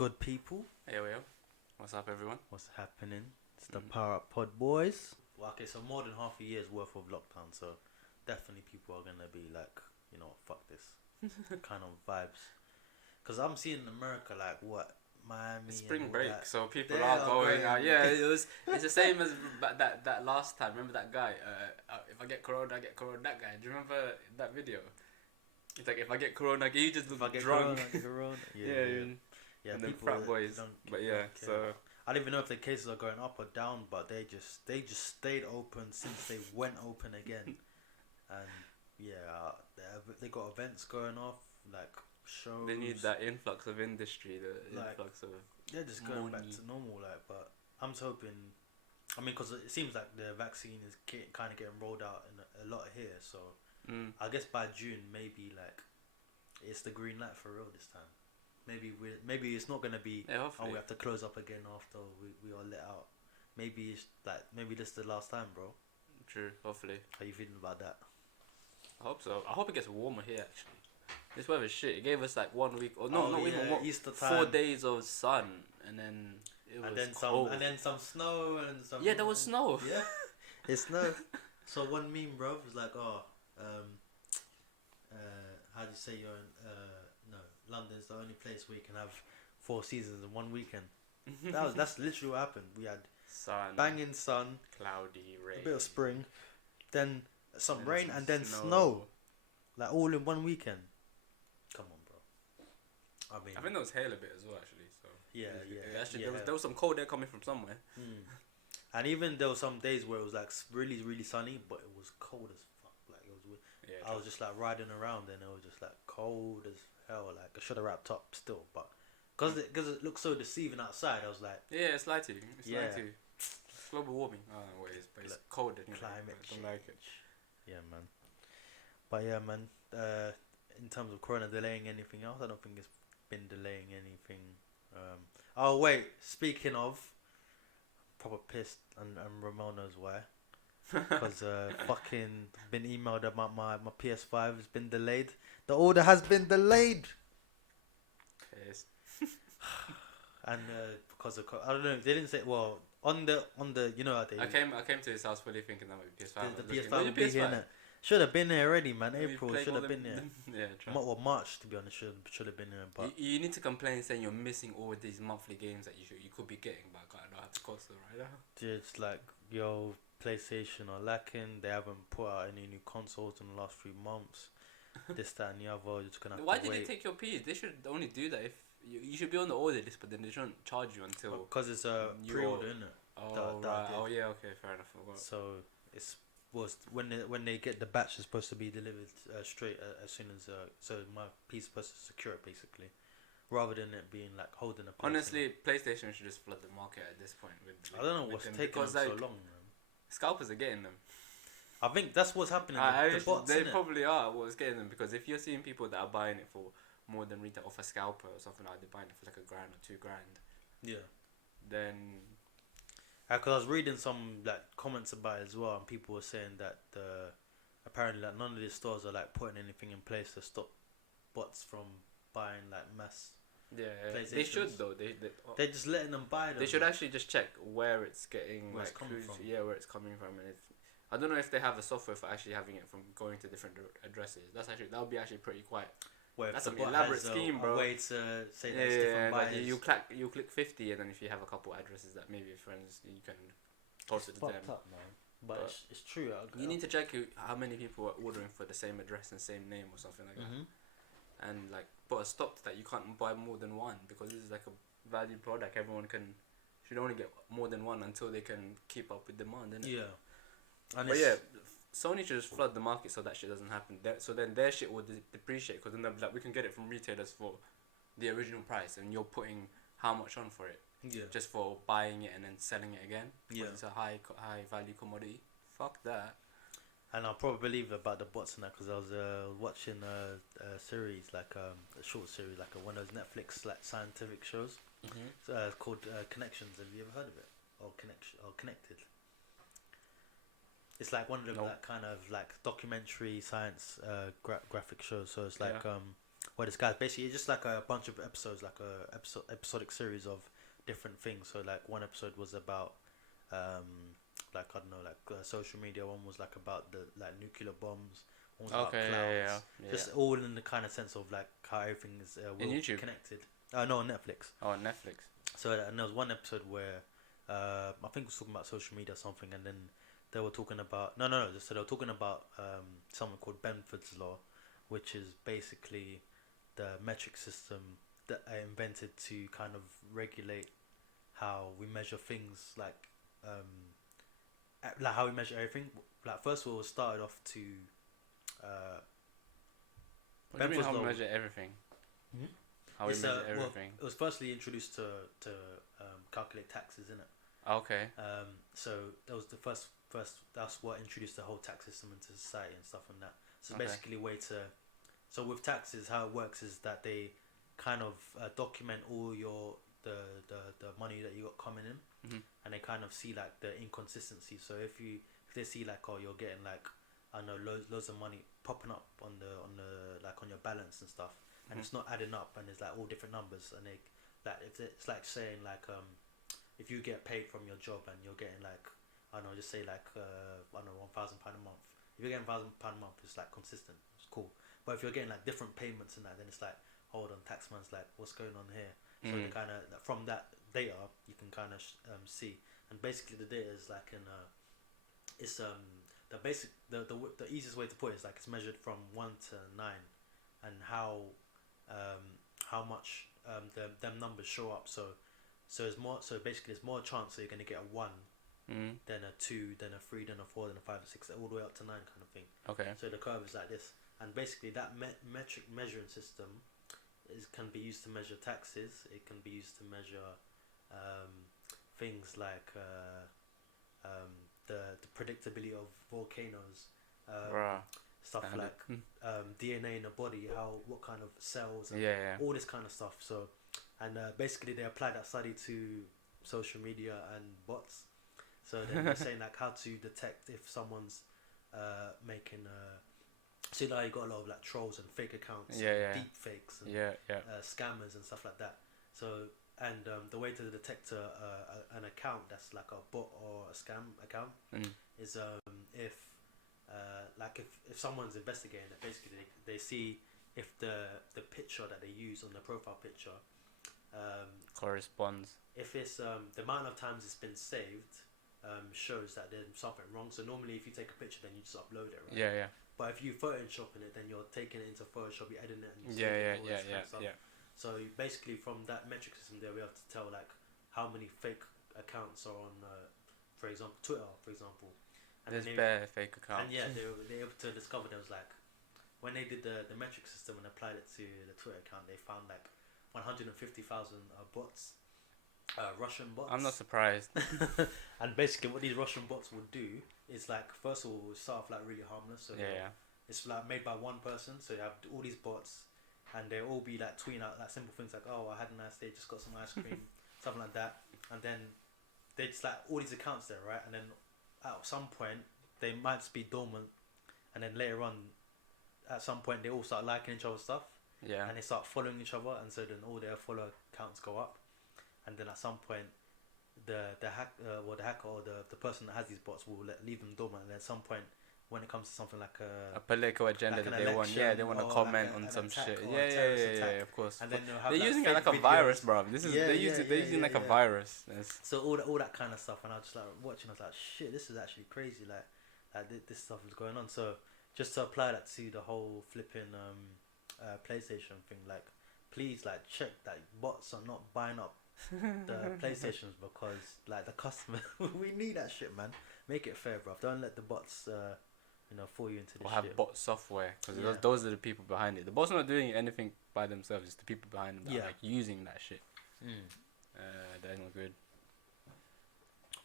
good, people? Hey, yo, yo. What's up, everyone? What's happening? It's the POWERUP Pod boys. Well, okay, so more than half a year's worth of lockdown, so definitely people are gonna be like, fuck this kind of vibes. Because I'm seeing in America, like, what? Miami. It's spring and all break, that. so people They are are going out. going. Yeah, it's the same as that last time. Remember that guy? If I get corona, I get corona. That guy. Do you remember that video? It's like if I get corona, you just If look I get drunk. corona, I get corona. Yeah, And then people frat boys. But yeah, don't care. so I don't even know if the cases are going up or down, but they just stayed open since they went open again, and yeah, they got events going off, like shows. they need that influx of industry, the Like, influx of they're just going money. back to normal, like. But I'm just hoping. I mean, because it seems like the vaccine is kind of getting rolled out in a lot here, so I guess by June maybe like it's the green light for real this time. Maybe it's not gonna be. Yeah, Oh, hopefully. we have to close up again after we are let out. Maybe it's like maybe this is the last time, bro. True, hopefully. How you feeling about that? I hope so. I hope it gets warmer here, actually. This weather's shit. It gave us like 1 week, or no, not even one. Easter 4 time. days of sun, and then it was cold. some snow and some. Yeah, there was snow. Yeah, it's snow. So one meme, bro, was like, how do you say you're in? No, London's the only place where you can have 4 seasons in one weekend. That's literally what happened. We had Sun, banging sun, cloudy, rain, a bit of spring, then some and rain, some and then snow, like all in one weekend. Come on, bro. I mean, I think there was hail a bit as well, actually. So yeah. There was some cold air coming from somewhere. And even there was some days where it was like really, really sunny, but it was cold as fuck. Like it was weird. Yeah, I was just like riding around and it was just like cold as hell. Like I should have wrapped up still, but because it looked so deceiving outside, I was like, yeah, it's lighty. It's Yeah. lighty. Global warming. I don't know what it is, but it's cold. Anyway. climate I don't like it. yeah, man. But yeah, man. In terms of Corona delaying anything else, I don't think it's been delaying anything. Oh wait, speaking of, proper pissed, and Ramon knows why. Because fucking been emailed about my PS5 has been delayed. The order has been delayed. Pissed. And because of I don't know, they didn't say on the you know how they I came to his house fully thinking that my PS5. the PS5 would be here now. Should have been here already, man. Maybe April play should more have been here. Yeah, true. March to be honest should have been here, but You need to complain saying you're missing all these monthly games that you could be getting, but I don't know how to cost them right now. it's like PlayStation are lacking. They haven't put out any new consoles in the last 3 months. This, that, and the other. You're just gonna have Why to did wait. they take your Ps? They should only do that if you should be on the order list, but then they shouldn't charge you until. Because it's a pre-order, isn't it? Oh that right. did. Oh yeah. Okay. Fair enough. I forgot. So was when they get the batch is supposed to be delivered straight as soon as so my piece is supposed to secure it basically, rather than it being like holding a place. Honestly, PlayStation should just flood the market at this point. I don't know what's them, taking them because, like, so long, man. Scalpers are getting them. I think that's what's happening. The bots, they innit? probably are what's getting them, because if you're seeing people that are buying it for more than retail off a scalper or something like, they're buying it for like $1,000 or $2,000. Yeah. Then Because I was reading some like comments about it as well, and people were saying that apparently like none of these stores are like putting anything in place to stop bots from buying like mass. they should though. They're just letting them buy them. They should actually just check where it's getting, Where like it's coming from. Yeah, where it's coming from, and I don't know if they have the software for actually having it from going to different addresses. That would be actually pretty quite. Where That's the an bot elaborate has scheme, bro. A way to say that it's different like buyers. you click 50, and then if you have a couple addresses that maybe friends, you can post it to them. Up, man. But it's true. You need to check how many people are ordering for the same address and same name or something like that, and like put a stop to that. You can't buy more than one, because this is like a valued product. Everyone should only get more than one until they can keep up with demand, innit? Yeah. But yeah, Sony should just flood the market so that shit doesn't happen. So then their shit will depreciate, because then they'll be like, we can get it from retailers for the original price, and you're putting how much on for it? Yeah. Just for buying it and then selling it again. Yeah. It's a high value commodity. Fuck that. And I'll probably believe about the bots and that, because I was watching a series, like a short series, like one of those Netflix like scientific shows. So, it's called Connections. Have you ever heard of it? Or Connected? It's like one of them like kind of like documentary science graphic shows. So it's like where this guy's basically it's just like a bunch of episodes, like episodic series of different things. So like one episode was about like I don't know, like social media. One was like about the like nuclear bombs. One was about Okay, clouds. yeah. Just all in the kind of sense of like how everything is In YouTube? connected. No, on Netflix. Oh, on Netflix. So and there was one episode where I think it was talking about social media or something, and then they were talking about no. So they were talking about something called Benford's law, which is basically the metric system that I invented to kind of regulate how we measure things, like how we measure everything. Like first of all, it started off to What do you mean Benford's how we law. measure everything? Hmm? How we It's, measure well, everything? it was firstly introduced to calculate taxes, innit? Okay. So that was the first. That's what introduced the whole tax system into society and stuff and that. So Okay. basically, so with taxes, how it works is that they kind of document all the money that you got coming in, and they kind of see like the inconsistency. So if they see like, oh, you're getting like, I don't know, loads of money popping up on the like on your balance and stuff, and it's not adding up, and there's like all different numbers, and they like if it's like saying like if you get paid from your job and you're getting like, I don't know, just say like I don't know, £1,000 a month. If you're getting £1,000 a month, it's like consistent, it's cool. But if you're getting like different payments and that, then it's like, hold on, taxman's like, what's going on here? So they kind of from that data you can kind of see, and basically the data is like it's the basic the easiest way to put it is like it's measured from 1 to 9, and how much them numbers show up. So it's more. So basically, there's more chance that you're gonna get a 1, then a 2, then a 3, then a 4, then a 5, and 6, all the way up to 9, kind of thing. Okay. So the curve is like this, and basically that metric measuring system can be used to measure taxes. It can be used to measure things like the predictability of volcanoes, stuff And like DNA in the body, what kind of cells, and Yeah. all this kind of stuff. So, and basically they apply that study to social media and bots. So then they're saying like how to detect if someone's making so now you got a lot of like trolls and fake accounts, and deep fakes, and scammers and stuff like that. So and the way to detect an account that's like a bot or a scam account is if someone's investigating it, basically they see if the picture that they use on the profile picture corresponds. if it's the amount of times it's been saved shows that there's something wrong. So normally if you take a picture, then you just upload it, right? Yeah. But if you Photoshopping it, then you're taking it into Photoshop, you're editing it, and you're Yeah. all this kind of stuff. So basically, from that metric system, they'll be able to tell like how many fake accounts are on, for example, Twitter, for example. And There's then bare fake accounts. and yeah, they were able to discover there was like when they did the metric system and applied it to the Twitter account, they found like 150,000 bots, Russian bots. I'm not surprised. And basically, what these Russian bots would do is like, first of all, start off like really harmless. So it's like made by one person. So you have all these bots, and they all be like tweeting out like simple things like, "Oh, I had a nice day, just got some ice cream," something like that. And then they just like all these accounts there, right? And then at some point they might just be dormant, and then later on, at some point they all start liking each other's stuff, and they start following each other, and so then all their follower counts go up, and then at some point the hacker or the person that has these bots will leave them dormant, and then at some point when it comes to something like a political agenda like that an they want, election they want to or comment like on an some attack shit. or a terrorist attack. Of course. And then they'll have they're like using it fake like a videos. virus, bro. They're using like a virus. So all that kind of stuff, and I was just like watching. I was like, shit, this is actually crazy. Like this stuff is going on. So just to apply that to the whole flipping PlayStation thing, like please like check that bots are not buying up the PlayStations, because like the customer, we need that shit, man. Make it fair, bro. Don't let the bots fool you into this Or shit. have bot software, because those are the people behind it. The bots are not doing anything by themselves. It's the people behind them that are like using that shit. That's not good.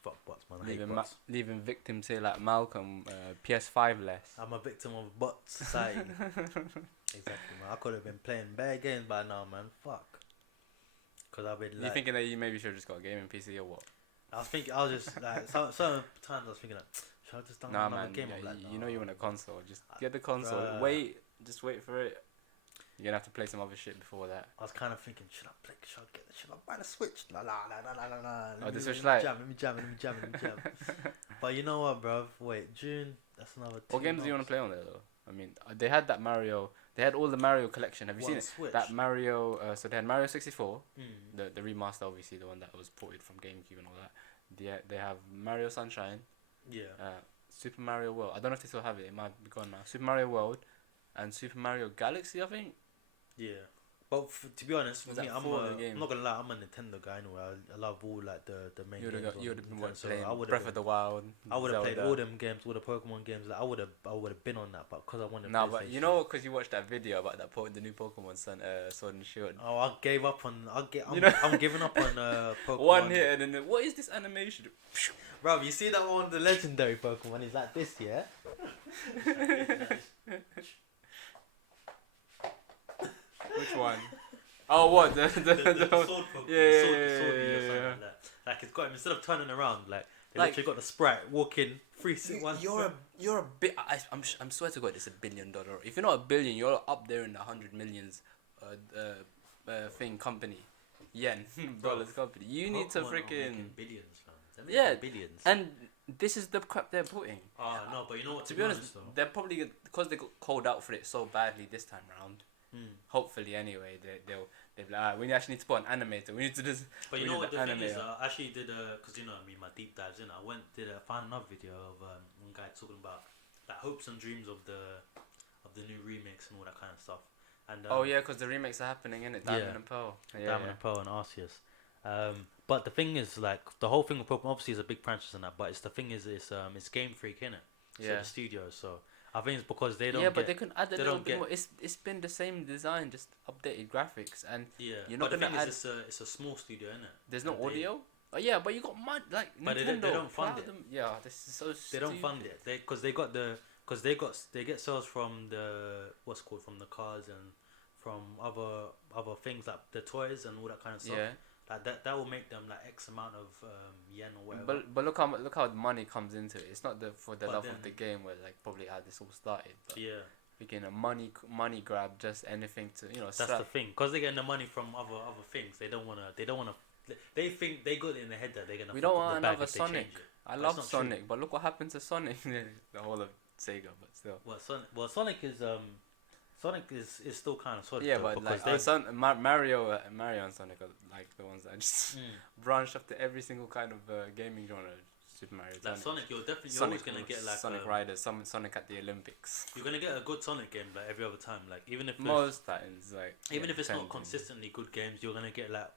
Fuck bots, man. I hate bots. Leaving victims here like Malcolm, PS5 less. I'm a victim of bot society. Exactly, man. I could have been playing bare games by now, man. Fuck. Because I've been like... You thinking that you maybe should have just got a gaming PC or what? I was just like... Some times I was thinking like... Should I just download another game? Yeah, like, you know you want a console. Just get the console. Bruh. Just wait for it. You're gonna have to play some other shit before that. I was kind of thinking, should I buy the Switch? La la la la la la la. Oh, the Switch Let Lite. me jam. But you know what, bruv? Wait, June. That's another. What games do you want to play on there though? I mean, they had that Mario. They had all the Mario collection. Have you seen it? Switch? That Mario. So they had Mario 64, Mm. the remaster, obviously the one that was ported from GameCube and all that. They have Mario Sunshine. Yeah. Super Mario World. I don't know if they still have it. It might be gone now. Super Mario World, and Super Mario Galaxy. I think. Yeah. But to be honest, Was with me, that I'm four of the not gonna lie, I'm a Nintendo guy anyway. I love all like the main You would games. have been so playing I would Breath of the Wild. I would have played Zelda. all them games, all the Pokemon games. Like, I would have been on that, but because I wanted. No, but you know, because you watched that video about the new Pokemon Sword and Shield. Oh, I gave up on. I'm giving up on Pokemon. One hit and then what is this animation? Bro, you see that one, the legendary Pokemon? He's like this, yeah. Which one? Oh, what the sword Pokemon. Yeah. Like it's got him instead of turning around, like they Like- literally got the sprite walking 3 6 1. You're a bit. I'm swear to God, it's $1 billion. If you're not a billion, you're up there in the 100 millions. Thing company, yen dollars company. You need to Pokemon are freaking making billions, man. They're Yeah, making billions. and this is the crap they're putting. Oh no, but you know what? To be honest, they're probably because they got called out for it so badly this time round. Hopefully, anyway, they'll be like, "Ah, we actually need to put an animator. We need to just." But you know what the thing is, I actually did because you know I mean my deep dives in. I found another video of one guy talking about like hopes and dreams of the new remakes and all that kind of stuff. And oh yeah, because the remakes are happening in it, Diamond and Pearl. Diamond and Pearl and Arceus. But the thing is, like the whole thing with Pokemon obviously is a big franchise and that, but the thing is, it's Game Freak, innit? So Yeah. the studio. So I think it's because they don't. Yeah, but they can add a they little don't bit get- more. It's been the same design, just updated graphics, and Yeah, you're not but the gonna thing add. is, it's a small studio, innit? There's no and they- audio. Oh yeah, but you got like But Nintendo. they don't fund proud it. them. Yeah, this is so. They don't fund it. They get sales from from the cars and from other things like the toys and all that kind of stuff. Yeah, Like that will make them like X amount of yen or whatever. but look how the money comes into it. It's not for the But love then- of the game where like probably how this all started. But Yeah, freaking a money grab, just anything to that's slap. the thing. Because they're getting the money from other things. They don't wanna. They think they got it in their head that they're gonna. We fuck don't up want the bag another if they Sonic. change it. I That's love not true. Sonic, but look what happened to Sonic. The whole of Sega, but still. Sonic is still kind of solid. Yeah, though, but because like Mario and Sonic are like the ones that just branch off to every single kind of gaming genre. Super Mario. like Sonic, you're always gonna get like Sonic Riders, Sonic at the Olympics. you're gonna get a good Sonic game like every other time. Like even if Most times, like even if it's not depending. consistently good games, you're gonna get like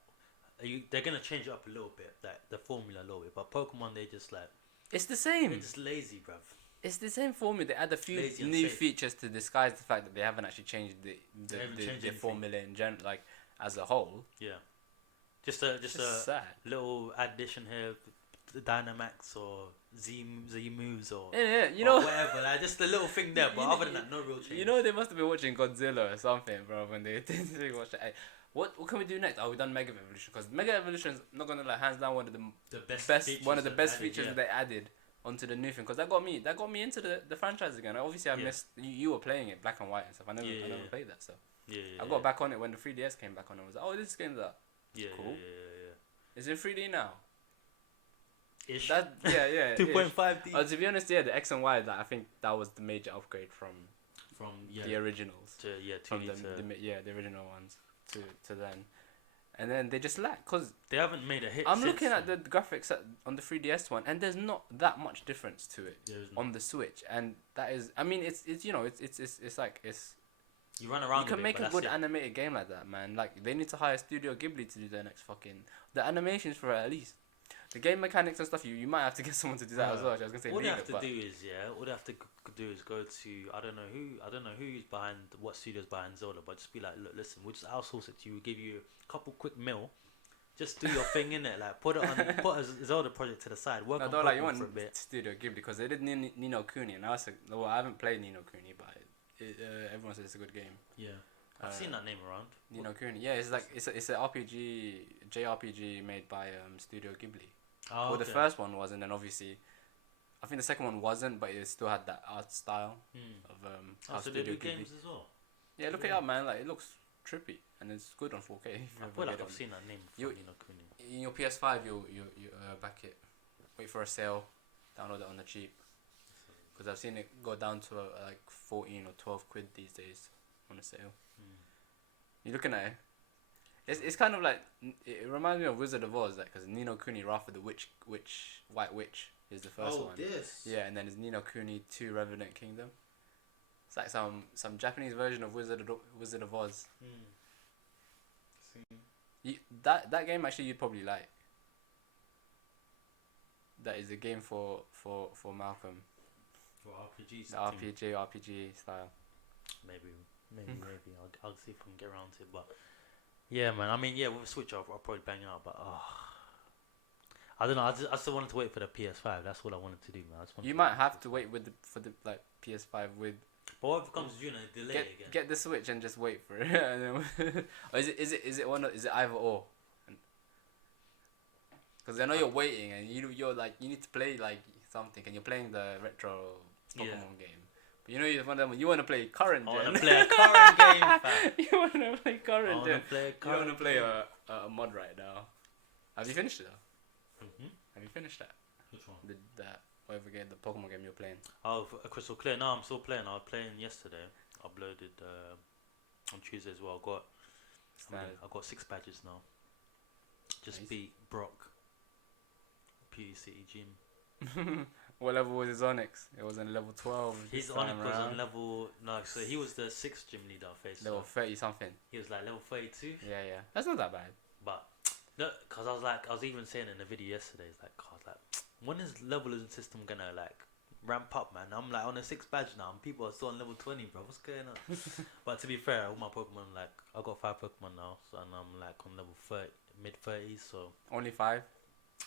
they're gonna change it up a little bit, like the formula a little bit. But Pokemon, they just like It's the same. they're just lazy, bruv. It's the same formula. They add a few Lazy and new safe. features to disguise the fact that they haven't actually changed They haven't the changed anything. formula in general, like as a whole. Yeah, just a It's just sad. little addition here, the Dynamax or Z moves or Yeah, you or know. whatever. Like just a little thing there, but You other know- than that, no real change. You know they must have been watching Godzilla or something, bro, when they watched it. Hey, what can we do next? Oh, we done Mega Evolution because Mega Evolution's not gonna like hands down one of the best one of the features best that features added, that they added onto the new thing because that got me into the franchise again. Obviously, I Yeah. missed you were playing it black and white and stuff. I never Yeah, yeah. played that stuff. Yeah, yeah, I got back on it when the 3DS came back on. I was like, oh, this game's up. yeah, cool. Yeah. It's in 3D now. Ish. That yeah. 2.5D To be honest, yeah, the X and Y. Like, I think that was the major upgrade from from the originals. to from 2D to the original ones to then, and then they just lack because they haven't made a hit. I'm since looking at then. the graphics on the 3DS one, and there's not that much difference to it There's on the Switch, and that is, I mean, it's like you run around. you can bit, make but a that's good it. animated game like that, man. Like they need to hire Studio Ghibli to do their next fucking the animations for it at least. The game mechanics and stuff, you might have to get someone to do that as well. I was gonna say All they leave have it, to but do is all they have to do is go to I don't know who's behind what studio's behind Zelda, but just be like, look, listen, we'll just outsource it to you. We'll give you a couple quick mil. Just do your thing in it, like put a Zelda project to the side. Work on no, like you Pokemon want for a bit. Studio Ghibli because they did Nino Kuni, and I haven't played Nino Kuni, but everyone says it's a good game. Yeah, I've seen that name around. Nino Kuni, yeah, it's like it's an RPG JRPG made by Studio Ghibli. Oh, Well, okay. the first one was, and then obviously, I think the second one wasn't, but it still had that art style of how so they Studio do Ghibli. games as well. Yeah, look it up, man. Like, it looks trippy and it's good on 4K. I feel like I've seen that name before. Ni no Kuni. In your PS5, you back it. Wait for a sale. Download it on the cheap. Because I've seen it go down to like 14 or 12 quid these days on a sale. You're looking at it. It's kind of like, it reminds me of Wizard of Oz, like, because Ni no Kuni Wrath of the White Witch is the first one. Oh, this. Yeah, and then it's Ni no Kuni 2 Revenant Kingdom. It's like some Japanese version of Wizard of Oz. See? That game actually you'd probably like. That is a game for Malcolm. For RPG. The RPG style. Maybe. I'll see if I can get around to it, but yeah, man. I mean, yeah, with a Switch, I'll probably bang out, but I don't know. I still wanted to wait for the PS5. That's all I wanted to do, man. You might have to wait for the like PS5 with. But what if it comes to June and they delay it again? Get the Switch and just wait for it. And then or is it either or? Because I know you're waiting and you're like you need to play like something and you're playing the retro Pokemon game. But you know you're one of them. You want to play current gen. I want to play a current game, fam. You want to play current gen. You want to play a mod right now. Have you finished it though? Have you finished that? Which one? That whatever game, the Pokemon game you're playing. Oh, Crystal Clear. No, I'm still playing. I was playing yesterday. Uploaded on Tuesday as well. I got 6 badges now. Just beat Brock. PCE Gym. What level was his Onyx? It was on level 12. His Onyx was on level... No, so he was the 6th gym leader I faced. Level 30 something. He was like level 32. Yeah. That's not that bad. But, because I was even saying in the video yesterday, it's like, God, when is leveling system gonna like ramp up, man? I'm like on a 6th badge now and people are still on level 20, bro. What's going on? But to be fair, all my Pokemon, like, I got 5 Pokemon now, so, and I'm like on level 30, mid 30s, so... Only 5?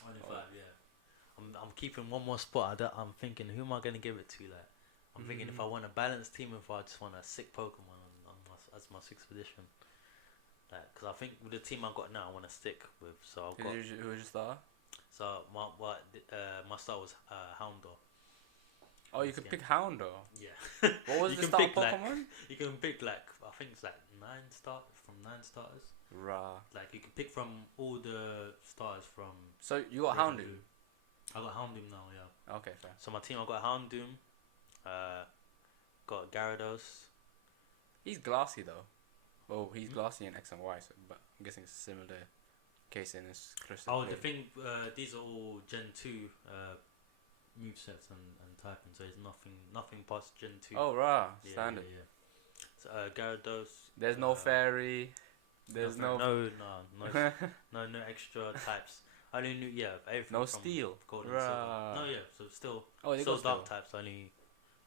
Only 5, yeah. I'm keeping one more spot. I'm thinking, who am I gonna give it to? Like, I'm thinking if I want a balanced team, if I just want a sick Pokemon as my 6th edition. Like, cause I think with the team I got now, I want to stick with. So Who was your starter? So my star was Houndour. Oh, you could pick Houndour. Yeah. What was the starter Pokemon? You can pick like I think it's like 9 starters. Rah. Like you can pick from all the stars from. So you got Houndoom. I got Houndoom now, yeah. Okay, fair. So my team, I got Houndoom, got Gyarados. He's glassy though. Well, he's glassy in X and Y, so, but I'm guessing it's similar case in his crystal. Oh, the thing, these are all Gen 2 movesets and typing, so there's nothing past Gen 2. Oh, rah, standard. Yeah. So, Gyarados. There's no fairy. There's no extra types. I only knew everything. No from steel. Gold and silver. No, so still. Oh, they still got dark steel. types. Only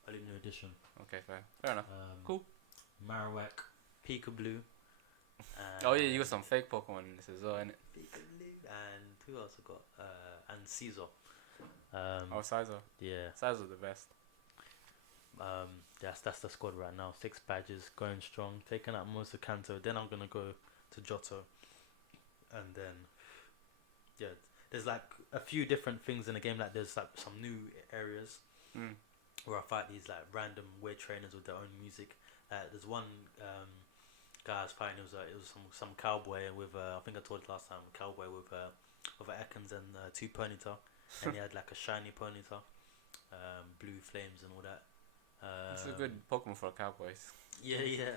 new edition. Okay, fair enough. Cool. Marowak, Peekaboo. Oh yeah, you got some fake Pokemon in this as well, innit? Peekaboo, and who else I got? And Caesar. Scizor. Yeah. Scizor's the best. That's the squad right now. 6 badges, going strong, taking out most of Kanto. Then I'm gonna go to Johto, and then there's like a few different things in the game. Like there's like some new areas where I fight these like random weird trainers with their own music. There's one guy I was fighting. It was some cowboy with I think I told you last time, a cowboy with an Ekans and 2 Ponyta, and he had like a shiny Ponyta, blue flames and all that. It's a good Pokemon for cowboys. Yeah.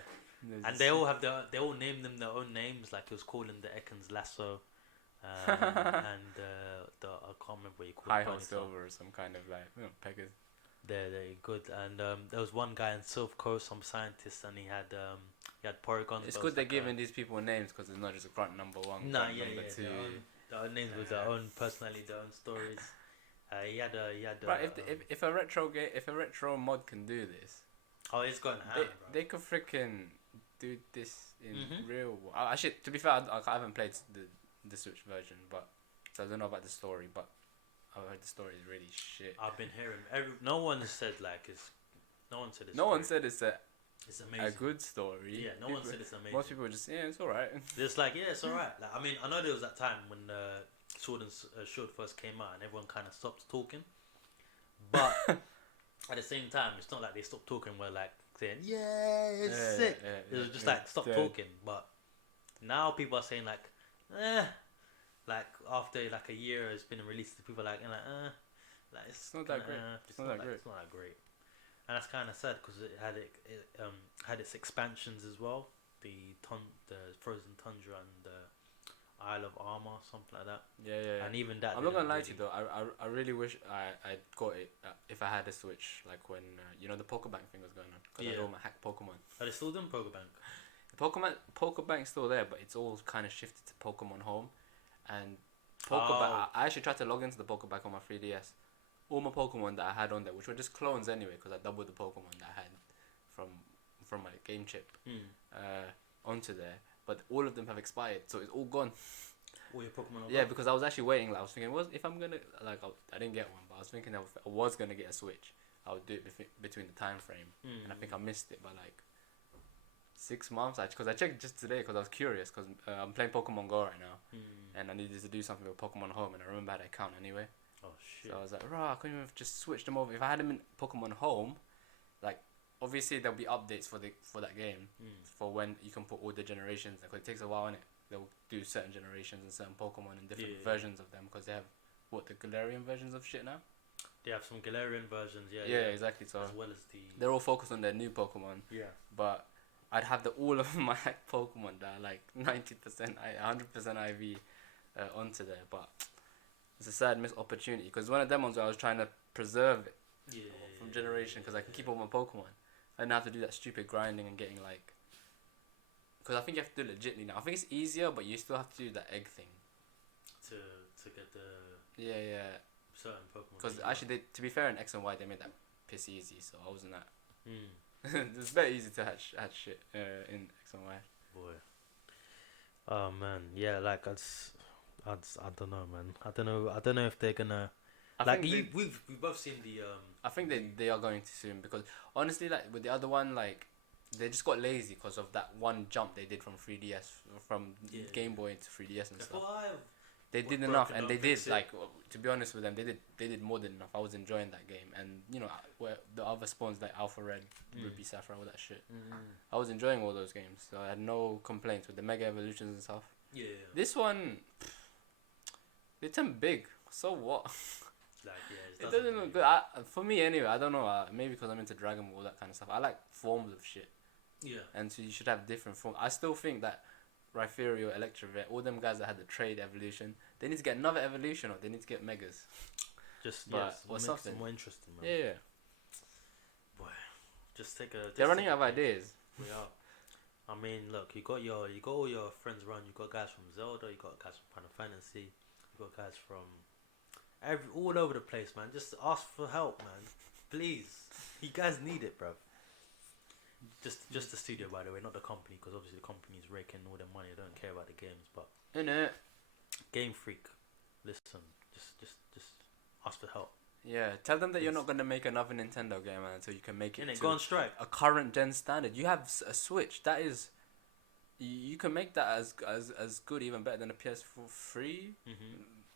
And they all named them their own names. Like it was calling the Ekans Lasso, and the I can't remember what you call it. High Silver or some kind of like Pegasus. They're good. And there was one guy in South Coast, some scientist, and he had Porygon. It's good they're giving these people names because it's not just a grunt number 1. Nah, grunt number 2. Their own names with their own personality, their own stories. He had. Right, if a retro mod can do this, it's going ham, bro. They could freaking do this in real. Actually, to be fair, I haven't played the Switch version, but so I don't know about the story. But I've heard the story is really shit. I've been hearing no one said it's. No one said it's. No one said it's amazing. a good story. Yeah, no one said it's amazing. Most people were just it's alright. It's like it's alright. Like I mean, I know there was that time when Sword and Shield first came out and everyone kind of stopped talking, but at the same time, it's not like they stopped talking. Where like saying, "Yeah, it's sick." It was just like stop talking. But now people are saying like, like after like a year it's been released, people are like, like It's not that great. It's not that great. And that's kind of sad because it had its expansions as well, the Frozen Tundra and the Isle of Armor, something like that. Yeah. And even that, I'm not gonna lie to you though. I really wish I got it if I had a Switch, like when the Pokebank thing was going on, because I had all my hacked Pokemon. Are they still doing Pokebank? The Pokebank's still there, but it's all kind of shifted to Pokemon Home, and Pokebank. I actually tried to log into the Pokebank on my 3DS. All my Pokemon that I had on there, which were just clones anyway, because I doubled the Pokemon that I had from my game chip onto there. But all of them have expired, so it's all gone. All your Pokemon are Yeah, gone? because I was actually waiting. Like, I was thinking, if I'm gonna I didn't get one, but I was thinking if I was gonna get a Switch, I would do it between the time frame, and I think I missed it by like 6 months. Because I checked just today because I was curious, because I'm playing Pokemon Go right now, and I needed to do something with Pokemon Home, and I remember I had an account anyway. Oh shit! So I was like, I couldn't even have just switched them over. If I had them in Pokemon Home, like obviously there'll be updates for that game for when you can put all the generations. Because it takes a while, innit? They'll do certain generations and certain Pokemon and different versions of them, because they have the Galarian versions of shit now. They have some Galarian versions, Yeah, exactly. So as well as they're all focused on their new Pokemon. Yeah. But I'd have all of my hacked Pokemon that are like 90%, 100% IV onto there, but it's a sad missed opportunity, because one of them ones where I was trying to preserve it from generation, because I can keep all my Pokemon. I didn't have to do that stupid grinding and getting like, because I think you have to do it legitly now. I think it's easier, but you still have to do that egg thing to get the certain Pokemon. Because actually, to be fair, in X and Y they made that piss easy, so I wasn't that. It's very easy to hatch shit in X and Y. Boy. Oh man, yeah, like I don't know, man. I don't know if they're gonna. We've both seen the. I think they are going to soon, because honestly, like with the other one, like they just got lazy because of that one jump they did from 3DS, from Game Boy into 3DS and stuff. They did enough, and they did like, to be honest with them, they did more than enough. I was enjoying that game, and where the other spawns like Alpha Red, Ruby Sapphire, all that shit. I was enjoying all those games, so I had no complaints with the Mega Evolutions and stuff. Yeah. This one, they turn big. So what? Like it doesn't look good. For me anyway. I don't know. Maybe because I'm into Dragon Ball, that kind of stuff. I like forms of shit. Yeah. And so you should have different forms. I still think that Rhyperior, Electrovert, all them guys that had the trade evolution, they need to get another evolution, or they need to get Megas. Or something more interesting, man. Yeah. Boy, just take a. They're running out of ideas. We are. I mean, look, you got all your friends around. You got guys from Zelda. You got guys from Final Fantasy. You got guys from all over the place, man. Just ask for help, man. Please, you guys need it, bruv. Just the studio, by the way, not the company, because obviously the company's raking all their money. They don't care about the games, but Game Freak, listen, just ask for help. Yeah, tell them that you're not gonna make another Nintendo game until you can make it. Go on strike. A current gen standard. You have a Switch. That is, you can make that as good, even better than a PS4 3,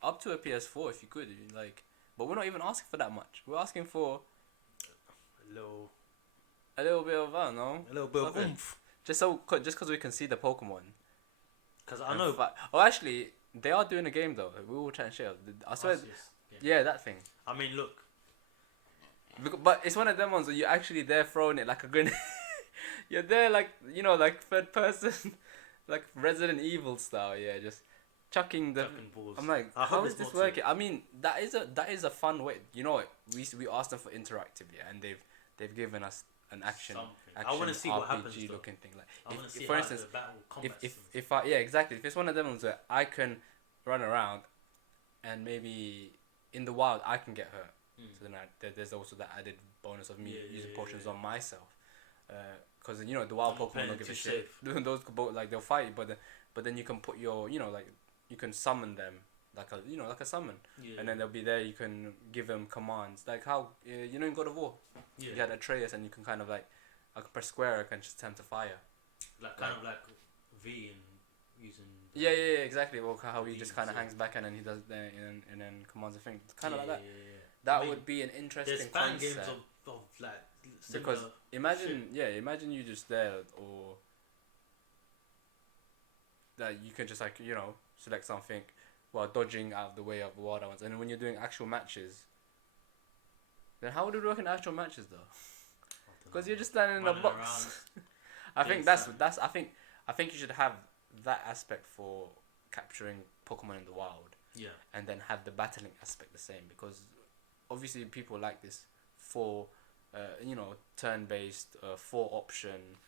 up to a PS4 if you could, like. But we're not even asking for that much. We're asking for a little bit of a little bit of oomph. Just because we can see the Pokemon. Because I know. Actually, they are doing a game though. We will try and share. I swear. Yeah, that thing. I mean, look. But it's one of them ones where you're actually there throwing it like a grenade. You're there like like third person, like Resident Evil style. Yeah, just chucking balls. I'm like, how is this working? I mean, that is a fun way. You know what? We asked them for interactive, and they've given us an action I want to see RPG what happens. Looking thing. Like, I want to see for how instance, the battle combat if I exactly, if it's one of them ones where I can run around, and maybe in the wild I can get hurt. So then there's also that added bonus of me using potions on myself, because the wild Pokemon don't give a shit. Those like they'll fight you, but then you can put your like you can summon them like a summon, and then they'll be there. You can give them commands like how in God of War, you had Atreus, and you can kind of like I can press square, I can just attempt to fire, like kind of like V in using. Yeah, exactly. Well, how he just kind of hangs back and then he does that and then commands a thing. Kind of like that. That would be an interesting concept. There's fan games of like Because similar imagine you just there, or that you can just select something while dodging out of the way of the wild ones, and then when you're doing actual matches, then how would it work in actual matches though? Because you're just standing in a box. I think that's I think you should have that aspect for capturing Pokemon in the wild. Yeah. And then have the battling aspect the same, because obviously people like this for turn-based 4-option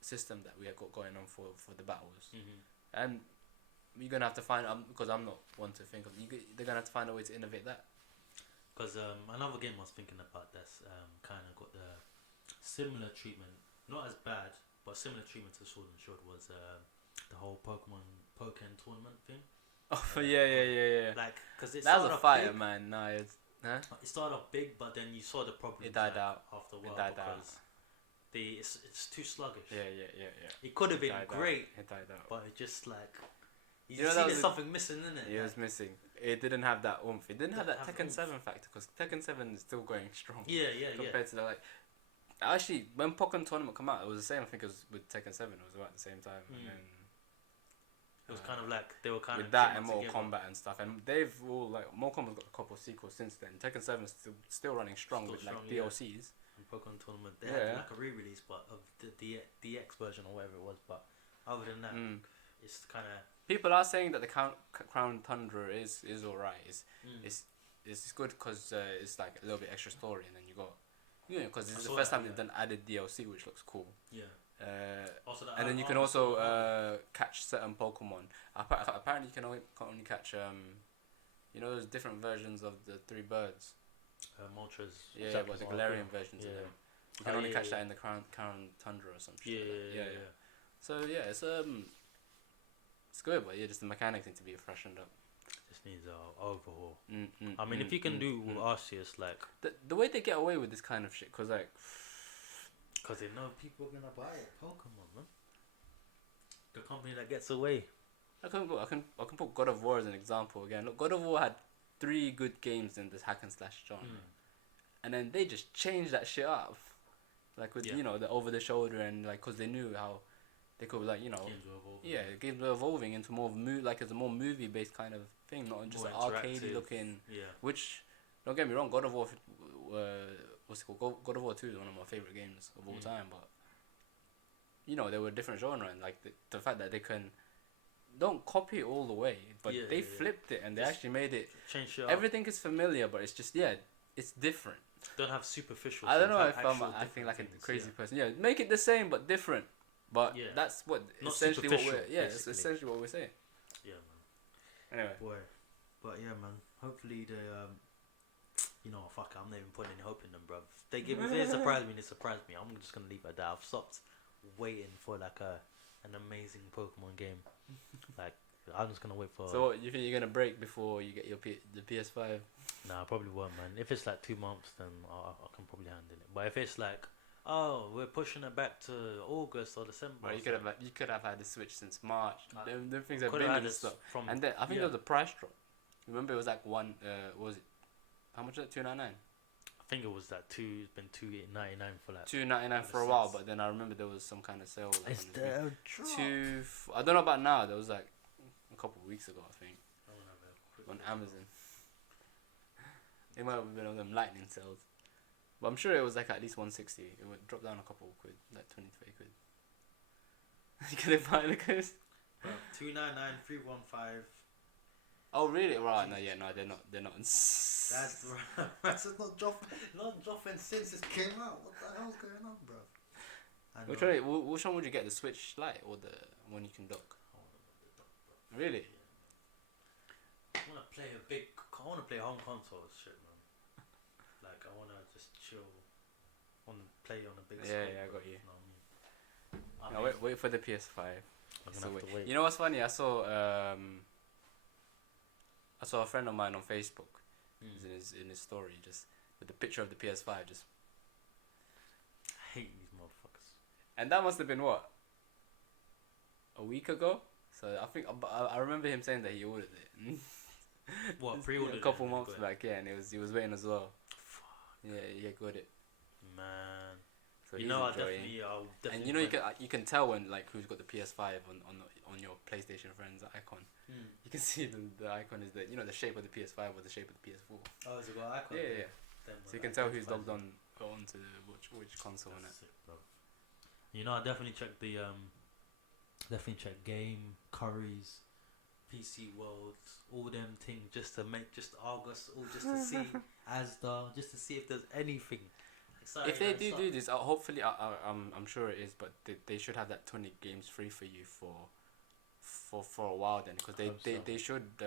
system that we have got going on for the battles. And you're gonna have to find because I'm not one to think of they're gonna have to find a way to innovate that. Because another game I was thinking about that's kind of got the similar treatment, not as bad, but similar treatment to Sword and Shield was the whole Pokemon tournament thing. Oh yeah. Like, because it that was started a off fire, big. man. No, it Started off big, but then you saw the problem. It died out after a while. It died out. It's too sluggish. Yeah. It could have been great. It died out. But it just like you know, see there's something missing in it. It was missing. It didn't have that oomph. It didn't have that Tekken oomph. 7 factor, because Tekken 7 is still going strong. Yeah. Compared to that, actually, when Pokemon Tournament came out, it was the same. I think it was with Tekken 7. It was about the same time, and then it was kind of like they were kind with of that and Mortal Kombat and stuff. And they've all Mortal Kombat's got a couple of sequels since then. Tekken 7 is still running strong with DLCs. And Pokemon Tournament, they had like a re-release, but of the DX version or whatever it was. But other than that, it's kind of people are saying that the Crown Tundra is alright. It's good because it's like a little bit extra story, and then you got because this is the first time they've done added DLC, which looks cool. Yeah. And then you can also catch certain Pokemon. Apparently, you can only catch those different versions of the 3 birds. Moltres. Yeah, but the Galarian versions of them. You can only catch that in the Crown Tundra or something. Yeah. So yeah, it's good, but just the mechanics need to be freshened up. Just needs an overhaul. I mean, if you can do with Arceus, like the way they get away with this kind of shit, because they know people are gonna buy it. Pokemon, man. The company that gets away. I can put God of War as an example again. Look, God of War had 3 good games in this hack and slash genre, and then they just changed that shit up, like with the over the shoulder, and because they knew how they could games were evolving. Games were evolving into more it's a more movie based kind of thing, not just arcadey looking. Which, don't get me wrong, God of War, what's it called? God of War 2 is one of my favorite games of all time, but they were different genre, and the fact that they don't copy it all the way, but they flipped it and they actually made it. Change it up. Everything is familiar, but it's just it's different. Don't have superficial. I don't know if I'm acting like a crazy person. Yeah, make it the same but different. But that's what not essentially what superficial, it's essentially what we're saying. Yeah, man. Anyway. Boy, but yeah, man. Hopefully they fuck it, I'm not even putting any hope in them, bruv. They surprise me. They surprise me. I'm just gonna leave it at that. I've stopped waiting for like an amazing Pokemon game. Like I'm just gonna wait for. So what, you think you're gonna break before you get the PS5? Nah, I probably won't, man. If it's like 2 months, then I can probably handle it. But if it's like, oh, we're pushing it back to August or December. Well, you could have had the Switch since March. Them things have been in this stuff. And then I think there was a price drop. Remember, it was like what was it? How much was it? $299. I think it was that it's been $2.99 for like $2.99 for a while, but then I remember there was some kind of sale. Is there a drop? I don't know about now. There was like a couple of weeks ago, I think, on Amazon. It might have been one of them lightning sales, but I'm sure it was like at least 160. It would drop down a couple of quid, like 20 quid. Can they buy the case? 299 315. Oh really? Right? No, they're not. That's right. That's not dropping since it came out. What the hell's going on, bro? Which one would you get? The Switch Lite or the one you can dock? I want to the dock, bro. Really? Yeah. I want to play home console shit, man. Like I want to just chill. I want to play on a big screen. Yeah, I got you. You know what I mean? Wait for the PS5. I'm gonna have to wait. You know what's funny? I saw a friend of mine on Facebook. In his story, just with the picture of the PS5, just. I hate these motherfuckers. And that must have been what? A week ago. So I think I remember him saying that he ordered it. What, pre-ordered a couple months back, yeah, and he was waiting as well. Fuck. Yeah, got it. Man. So You he's know, enjoying. I'll definitely. And you know, you can tell when like who's got the PS5 on your PlayStation friends icon. You can see the icon is the shape of the PS5 or the shape of the PS4. Oh, has it got an icon? Yeah. So you can tell who's logged on onto which console on it. Sick, bro. You know, I definitely checked definitely check Game, Curry's, PC Worlds, all them things just to Argus, all just to see Asda, just to see if there's anything. Sorry, If they do this, hopefully, I'm sure it is, but they should have that 20 games free for you for a while then, because they should.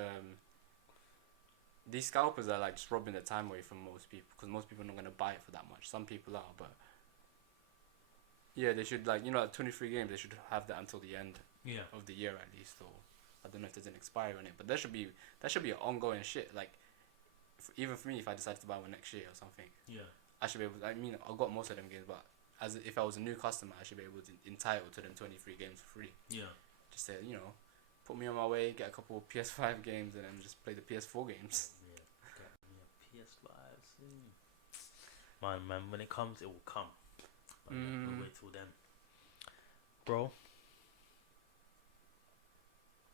These scalpers are like just robbing the time away from most people, because most people are not gonna buy it for that much. Some people are, but yeah, they should 23 games. They should have that until the end of the year at least, or I don't know if there's an expiry on it, but that should be an ongoing shit. Like, even for me, if I decided to buy one next year or something, I should be able. I mean, I've got most of them games, but if I was a new customer, I should be able to entitled to them 23 games for free. Just say, put me on my way, get a couple of PS5 games, and then just play the PS4 games. Get me a PS5 soon. Man, when it comes, it will come. But we'll wait till then, bro.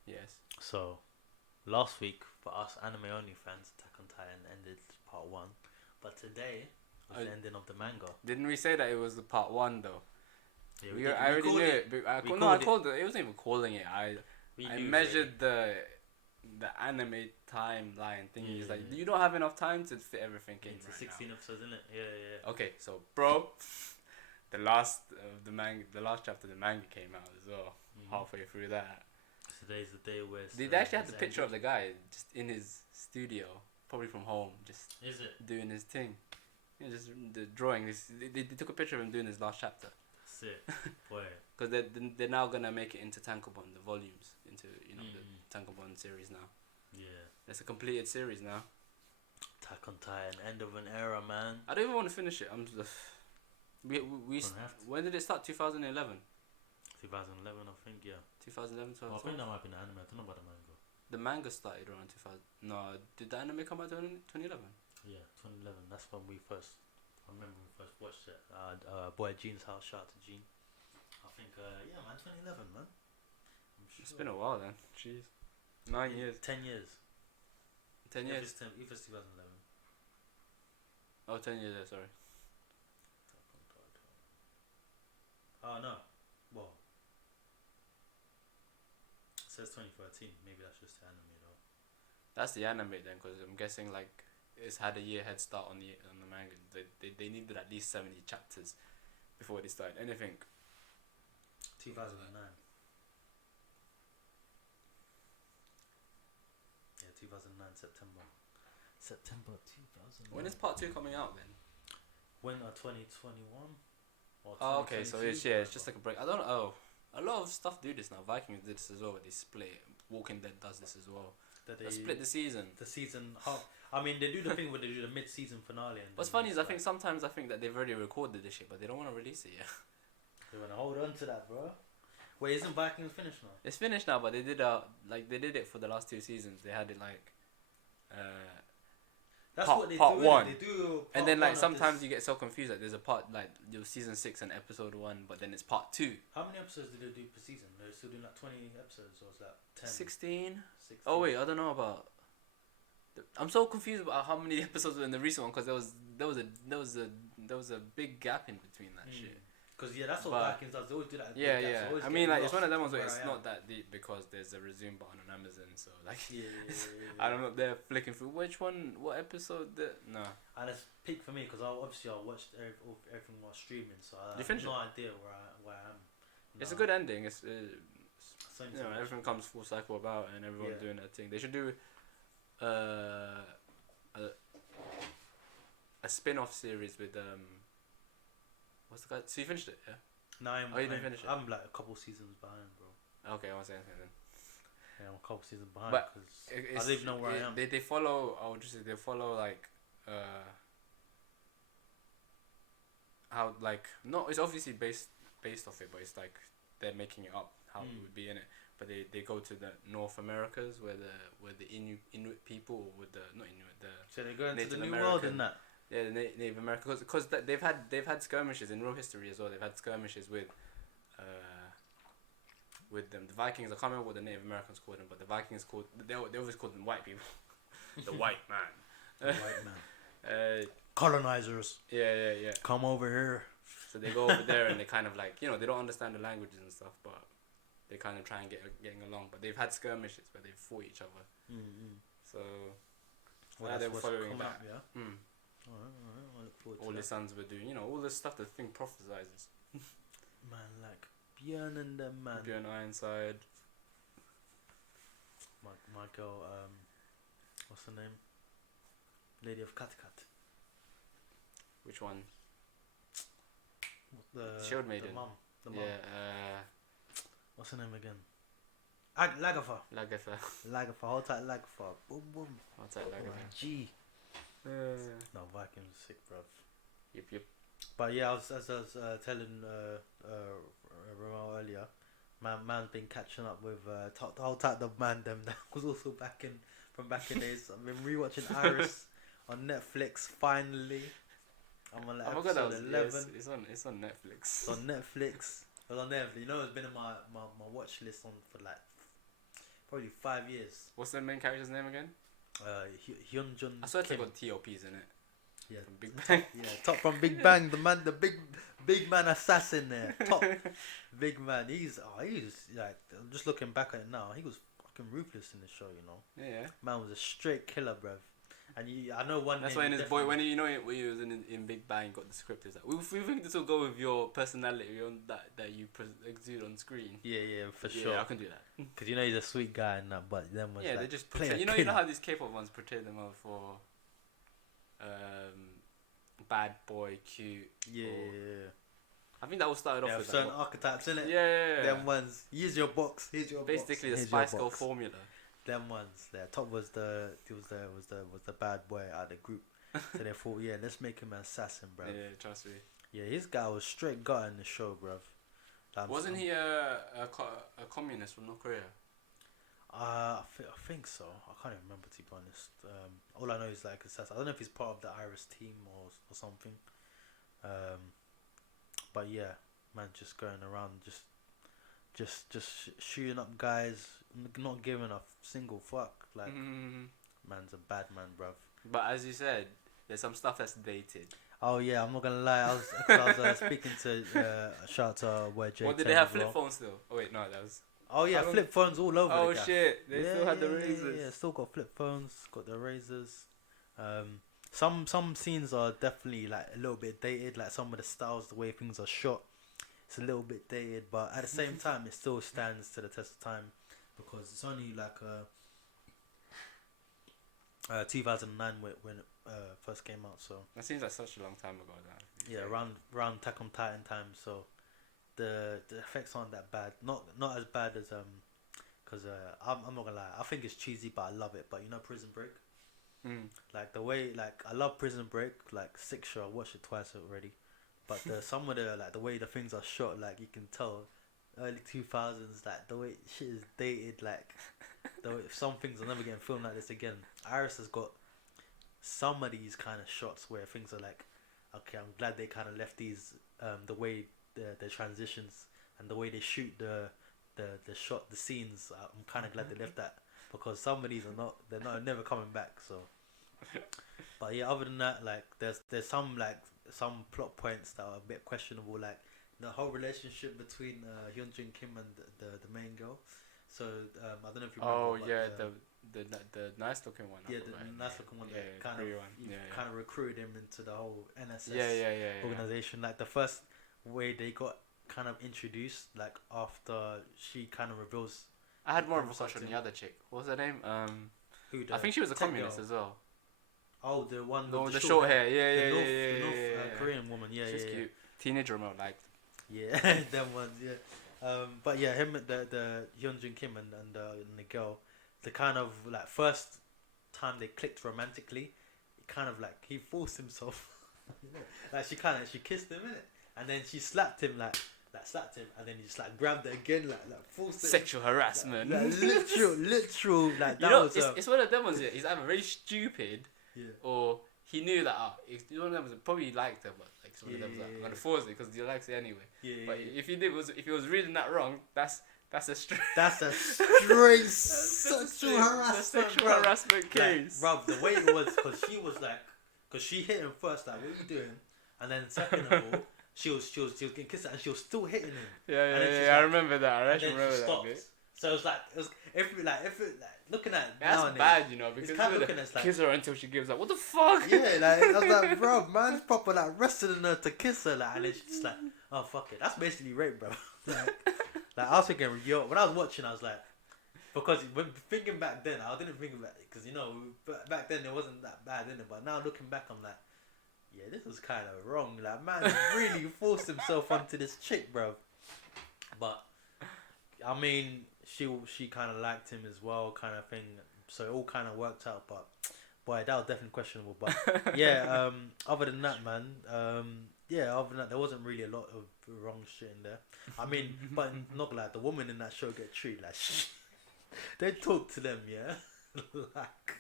Yes. So, last week for us anime only fans, Attack on Titan ended part 1, but today was the ending of the manga. Didn't we say that it was the part 1 though? Yeah, I already knew it. I called it. It wasn't even calling it. I measured the anime timeline thing. It's like you don't have enough time to fit everything in. It's 16 episodes, isn't it? Yeah. Okay, so bro, the last chapter of the manga came out as well. Halfway through that. Today's the day where they actually had the picture of the guy just in his studio, probably from home, just doing his thing. Just the drawing. They took a picture of him doing his last chapter. Sick, boy. Because they're now gonna make it into tankobon, the volumes into the tankobon series now. Yeah, it's a completed series now. Attack on Titan, end of an era, man. I don't even want to finish it. I'm just when did it start? 2011. 2011, I think. Yeah. 2011. I think that might be the anime. I don't know about the manga. The manga started around 2000. No, did the anime come out in 2011? Yeah, 2011. That's when we first. I remember when we first watched it. Boy Gene's house. Shout out to Gene. I think. Yeah, man. 2011, man. Sure. It's been a while then. Jeez. 9 years. 10 years. 10 years. If it's 2011. Oh, 10 years. Sorry. Oh no. Well. It says 2013. Maybe that's just the anime though. That's the anime then, because I'm guessing like it's had a year head start on the manga. They needed at least 70 chapters before they started anything. 2009. Yeah, 2009 September 2009. When is part 2 coming out then? Winter 2021. Oh, okay, so it's just like a break. I don't know. A lot of stuff do this now. Vikings did this as well, but they split. Walking Dead does this as well. They split the season. The season half. I mean, they do the thing where they do the mid-season finale. And what's funny is I think that they've already recorded this shit, but they don't want to release it yet. They want to hold on to that, bro. Wait, isn't Vikings finished now? It's finished now, but they did they did it for the last 2 seasons. They had it like. That's part, what they part do. One. They do. And then like sometimes you get so confused that there's a part like season 6 and episode 1, but then it's part 2. How many episodes did they do per season? They're still doing like 20 episodes, or was that 10? 16. Oh wait, I don't know about. I'm so confused about how many episodes were in the recent one, because there was a big gap in between that shit. Because that's what Vikings does. They always do that. Yeah. I mean, like it's one of them ones where it's not that deep because there's a resume button on Amazon. So like, I'm not there flicking through what episode. No. And it's peak for me because I watched everything while streaming, so I have no idea where I am. No. It's a good ending. It's everything comes full cycle about, and everyone's doing their thing. They should do a spin-off series with what's the guy? So you finished it, yeah? No, you didn't finish it. I'm like a couple seasons behind, bro. Okay, I won't say anything then. Yeah, I'm a couple seasons behind because I don't even know where I am. They follow. I would just say they follow like how like no, it's obviously based off it, but it's like they're making it up how it would be in it. But they go to the North Americas where the Inuit people, or with the not Inuit, the so they go into Native the New American, World in that. Yeah, the Native Americans, because they've had skirmishes in real history as well. They've had skirmishes with them. The Vikings, I can't remember what the Native Americans called them, but the Vikings they always called them white people. The white man. The white man. Colonizers. Yeah. Come over here. So they go over there and they kind of like, you know, they don't understand the languages and stuff, but they kind of try and getting along. But they've had skirmishes where they've fought each other. So now they were following that. Up, yeah. Alright. I look forward to all that. his sons were doing, you know, all the stuff the thing prophesizes. Man, like Björn and them, man. Björn Ironside. My girl, what's her name? Lady of Kattegat. Which one? The Shield Maiden. The mum. Yeah. What's her name again? Lagertha. Lagertha. Hold tight, Lagertha. Boom, boom. Hold tight, Lagertha. G. No, Vikings sick, bruv. Yep. But yeah, as I was telling Ramon earlier, man's been catching up with the whole type of man them that was also back in days. I've been rewatching Iris on Netflix finally. I'm on like episode 11. Yeah, it's on Netflix. It's on Netflix. It was on Netflix. You know, it's been in my watch list for like probably 5 years. What's the main character's name again? Hyunjun. I swear it's Kim. got TOPs in it. Yeah, From Big Bang. Top from Big Bang, the big man assassin there. Top big man. He's like, I'm just looking back at it now. He was fucking ruthless in the show, you know. Yeah. Man was a straight killer, bruv. And I know one. That's why in his boy when he was in Big Bang got the script. It's like we think this will go with your personality on that you exude on screen. Yeah, for sure. Yeah, I can do that. Cause you know he's a sweet guy and that, but them was like, they just portray, you know how these K-pop ones portray them out for bad boy, cute. Yeah. I think that all started off with certain archetypes, innit? Yeah. Them ones. Here's your box. Basically the Spice Girl formula. Them ones there. Top was the bad boy out of the group. So they thought, yeah, let's make him an assassin, bruv. Yeah, trust me. Yeah, his guy was straight gut in the show, bruv. Wasn't he a communist from North Korea? I think so. I can't even remember, to be honest. All I know is like assassin. I don't know if he's part of the Iris team or something. But yeah, man, just going around, just shooting up guys, not giving a single fuck. Like, man's a bad man, bruv. But as you said, there's some stuff that's dated. Oh yeah, I'm not gonna lie. I was speaking to shout out to boy Jay. What did they have flip phones still? Oh wait, no, that was. Oh yeah, flip phones all over. Oh the shit, they still had the razors. Yeah, still got flip phones, got the razors. Some scenes are definitely like a little bit dated. Like some of the styles, the way things are shot, it's a little bit dated. But at the same time, it still stands to the test of time because it's only like 2009 when it first came out. So that seems like such a long time ago now. Yeah, around Attack on Titan time. So the effects aren't that bad. Not as bad as because I'm not gonna lie. I think it's cheesy, but I love it. But you know, Prison Break. Like the way, like I love Prison Break. Like Six Show, I watched it twice already. But some of the way the things are shot, like you can tell, early 2000s. Like the way shit is dated. Like the way, some things are never getting filmed like this again. Iris has got some of these kind of shots where things are like, okay, I'm glad they kind of left these the way the transitions and the way they shoot the shot, the scenes. I'm kind of glad they left that because some of these they're never coming back. So, but yeah, other than that, like there's some plot points that are a bit questionable, like the whole relationship between Hyunjin Kim and the main girl. So I don't know if you remember. Oh yeah, the nice looking one. Yeah, the nice looking one. Yeah, kind of recruited him into the whole NSS organization. Like the first way they got kind of introduced, like after she kind of reveals. I had more of a crush on the other chick. What was her name? I think she was a communist as well. Oh, the one with the short hair. Yeah, the North Korean woman. Yeah, she's cute. Teenage remote liked. Yeah, them ones. Yeah. But yeah, him, the Hyunjin Kim and the girl, the kind of like first time they clicked romantically, it kind of like he forced himself. Like she kissed him, innit? And then she slapped him like slapped him, and then he just like grabbed her again, like forced it. Sexual harassment. Like literal, like that you know, was. It's one of them ones. Yeah, he's either very stupid, or he knew that one of them was probably he liked her, but like one of them was like, I'm gonna force it because he likes it anyway. But if he was reading that wrong, that's a straight sexual harassment. Sexual harassment case. Like, bruv, the way it was, because she hit him first, like, what are you doing? And then second of all, she was getting kissed and she was still hitting him. Yeah. I remember that. I actually remember that bit. So it was looking at it that's nowadays, bad, you know, because kiss her until she gives up. What the fuck? Yeah, like I was like, bro, man's proper like wrestling her to kiss her, like, and then she's just like, oh fuck it, that's basically rape, bro. like I was thinking, when I was watching, I was like, because when thinking back then, I didn't think about it because back then it wasn't that bad, innit? But now looking back, I'm like, yeah, this was kind of wrong. Like, man really forced himself onto this chick, bro. But I mean, she kind of liked him as well, kind of thing. So it all kind of worked out. But boy, that was definitely questionable. But yeah, other than that, man, other than that, there wasn't really a lot of wrong shit in there. I mean, but not like the woman in that show get treated like shit. They talk to them, yeah. Like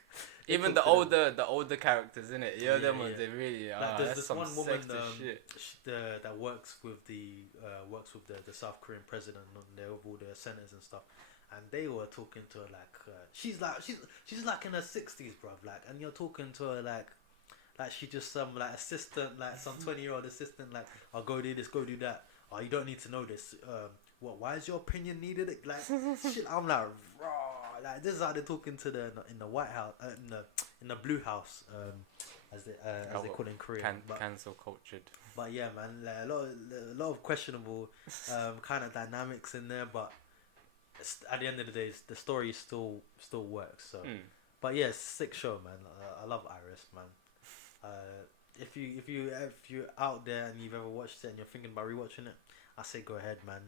even the older characters in it, them ones they really are. Like, there's this one woman that works with the South Korean president and with all the senators and stuff, and they were talking to her like she's like in her 60s, bruv, like, and you're talking to her like she just some like assistant, like some 20-year-old assistant, like, I'll go do this, go do that. Oh, you don't need to know this. Why is your opinion needed? Like, shit, I'm like, raw. Like, this is how they're talking to in the White House, in the Blue House, as they call it in Korea. Cancel cultured. But yeah, man, like, a lot of questionable kind of dynamics in there. But at the end of the day, the story still works. So, but yeah, it's a sick show, man. I love Iris, man. If you're out there and you've ever watched it and you're thinking about rewatching it, I say go ahead, man.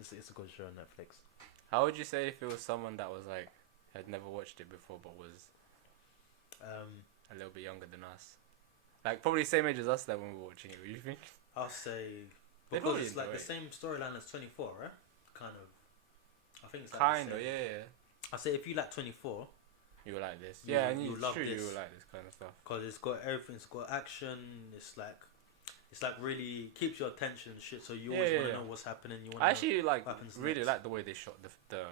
It's a good show on Netflix. How would you say if it was someone that was like had never watched it before but was a little bit younger than us, like probably same age as us that when we were watching it? What do you think? I'll say because it's like the same storyline as 24, right? Kind of. I think it's like kind of, yeah. I say if you like 24, you will like this. You will love this. You will like this kind of stuff because it's got everything. It's got action. It's like really keeps your attention and shit. So you always want to know what's happening. You want. I actually like really next. like the way they shot the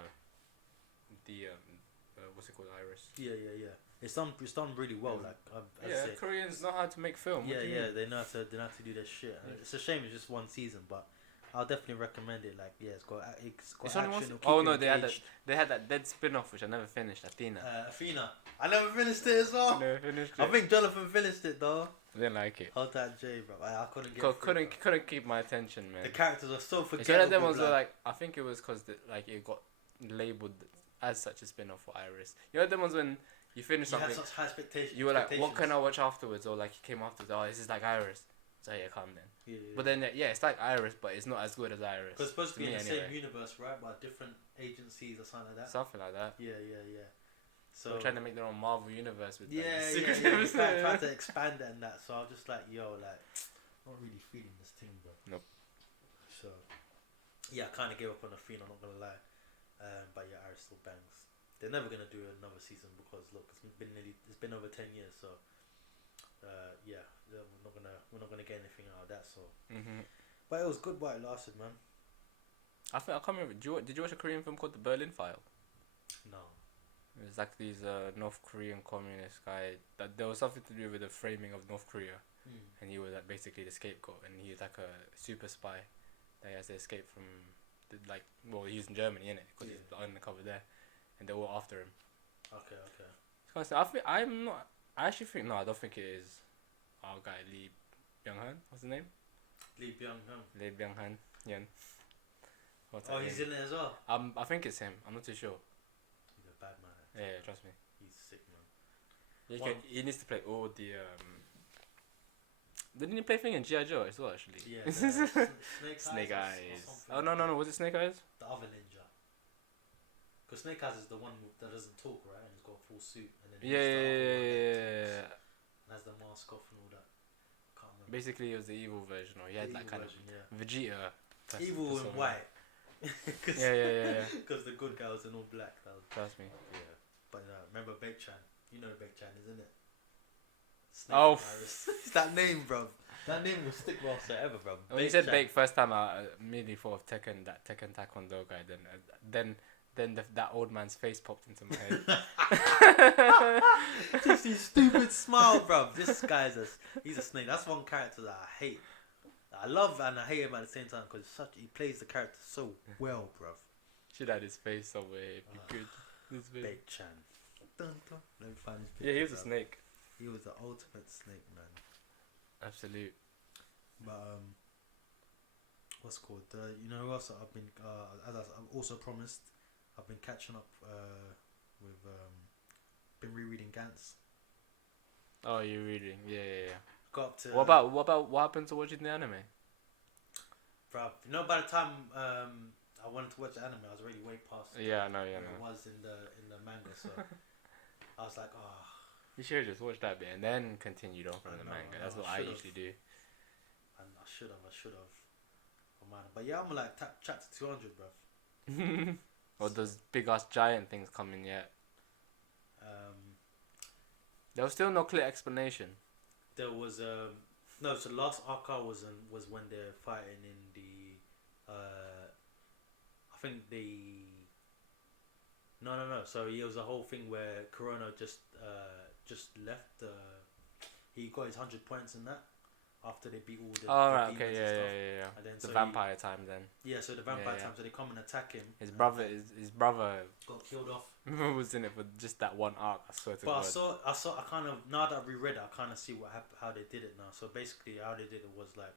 what's it called, Iris. Yeah. It's done really well. Like Koreans know how to make film. They know how to do their shit. Yeah. It's a shame it's just one season, but I'll definitely recommend it. Like, it's got action. They had that dead spin-off which I never finished. Athena. I never finished it as well. I think Jonathan finished it though. I didn't like it. Hold that J, bro. I couldn't keep my attention, man. The characters are so forgettable. It's one of them ones where, like, I think it was because it got labelled as such a spin-off for Iris. You know them ones when you finish something. You had such high expectations. You were like, what can I watch afterwards? Or like, you came afterwards. Oh, this is like Iris. So yeah, come then. Yeah. But then it's like Iris, but it's not as good as Iris. Because it's supposed to be in the same universe, right? But different agencies or something like that. Something like that. Yeah. So they're trying to make their own Marvel universe with try to expand it and that. So I'm just like, not really feeling this team, bro. Nope. So yeah, I kind of gave up on the Athena, not gonna lie. But yeah, Iris still bangs. They're never gonna do another season because look, it's been over 10 years. So we're not gonna get anything out of that. So, but it was good while it lasted, man. I can't remember. Did you watch a Korean film called The Berlin File? No. It was like these North Korean communist guy that there was something to do with the framing of North Korea, and he was like basically the scapegoat, and he's like a super spy that has to escape from he's in Germany, innit? Because he's undercover there, and they're all after him. Okay. I don't think it is our guy Lee Byung-hun. What's his name? Lee Byung-hun. Yen. He's in it as well. I think it's him. I'm not too sure. He's a bad man. Yeah, trust me. He's sick, man. He needs to play all the Didn't he play thing in G.I. Joe as well, actually? Yeah. Snake Eyes. Oh no! Was it Snake Eyes? The other ninja. Because Snake Eyes is the one that doesn't talk, right? And he's got a full suit. And then Yeah. And has the mask off and all that. Can't remember. Basically, it was the evil version, or he had that kind of Vegeta. Evil in white. Yeah. Because the good guy was in all black. Trust me. Yeah. But remember Baek-chan? You know Baek-chan, isn't it? Snake Oh, virus. It's that name, bro. That name will stick well forever, bro. when you said Bake first time, I immediately thought of Tekken, that Tekken Taekwondo guy. Then that old man's face popped into my head. Just his stupid smile, bro. This guy's he's a snake. That's one character that I hate. I love and I hate him at the same time because he plays the character so well, bro. Should have his face somewhere. It'd be good. This video. Bake Chan. Dun, dun. Let me find his picture. Yeah, he was a bro. snake. He was the ultimate snake, man. Absolute. But what's it called? You know who else I've been as I've also promised, I've been catching up with been rereading Gantz. Oh, you're reading. Yeah. Got up to What happened to watching the anime? bruv, you know, by the time I wanted to watch the anime, I was already way past. Yeah, I know. where it was in the manga, so I was like, oh. You should have just watched that bit and then continued on from the I manga. know, That's what I I should've. usually do. And I should have. Oh man, but yeah, I'm like chapter 200, bruv. Or those big ass giant things coming yet? There was still no clear explanation. There was no. So the last arc was when they're fighting in the I think the no. So it was a whole thing where Corona just left. He got his 100 points in that after they beat all the. Oh the right, demons okay, and yeah. stuff. And then The so vampire time then. So the vampire Yeah. time. So they come and attack him. His and brother got killed off. was in it for just that one arc. I swear to But God. I saw. I kind of now that I reread it, I kind of see what happened, how they did it now. So basically, how they did it was like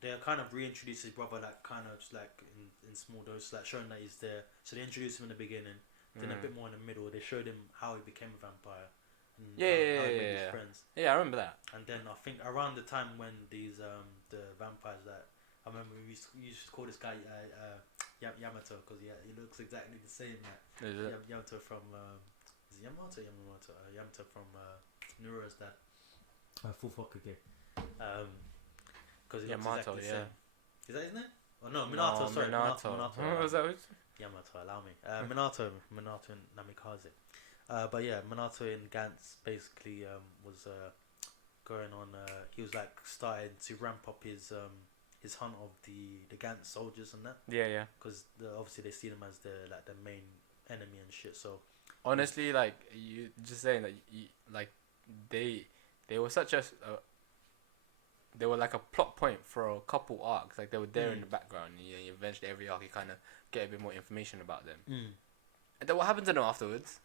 they kind of reintroduced his brother, like kind of just like in small doses, like showing that he's there. So they introduced him in the beginning, then a bit more in the middle. They showed him how he became a vampire. And how he made his friends. Yeah, I remember that. And then I think around the time when these the vampires that I remember we used to call this guy Yamato because he looks exactly the same. Like, Is it? Yamato from is it Yamato? Yamato from Neuro's dad. Full Hokage. Because he looks Yamato, exactly the yeah. same. Is that his name? Oh no, Minato. No, Sorry, Minato. Was that what? Yamato, allow me. Minato and Namikaze. But yeah, Minato in Gantz basically was going on. He was like starting to ramp up his hunt of the Gantz soldiers and that. Yeah. Because obviously they see them as the main enemy and shit. So Honestly, like you just saying that, like they were such a they were like a plot point for a couple arcs. Like they were there in the background. And eventually, every arc you kind of get a bit more information about them. And then what happened to them afterwards?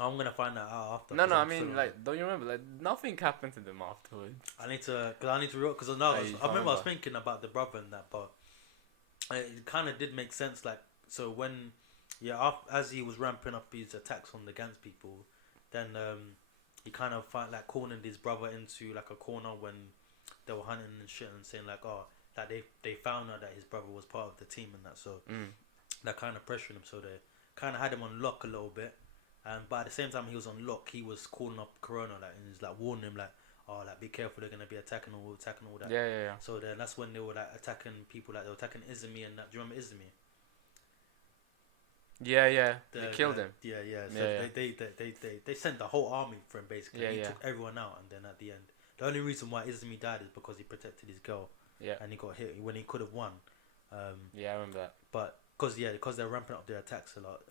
I'm gonna find that out after. No, I I mean, like, don't you remember? Like, nothing happened to them afterwards. I need to because I remember I was thinking about the brother and that, but it kind of did make sense. Like, so when as he was ramping up his attacks on the Gans people, then he kind of cornered his brother into like a corner when they were hunting and shit and saying like, oh, that they found out that his brother was part of the team and that, so that kind of pressured him. So they kind of had him on lock a little bit. But at the same time he was on lock, he was calling up Corona, like, and he's like warning him, like, oh, like, be careful, they're gonna be attacking all that. Yeah. So then that's when they were like attacking people, like they were attacking Izumi and that. Do you remember Izumi? Yeah. They killed him. Yeah. So they sent the whole army for him basically. Yeah, he took everyone out, and then at the end, the only reason why Izumi died is because he protected his girl. Yeah. And he got hit when he could have won. Yeah, I remember that. But because they're ramping up their attacks a lot.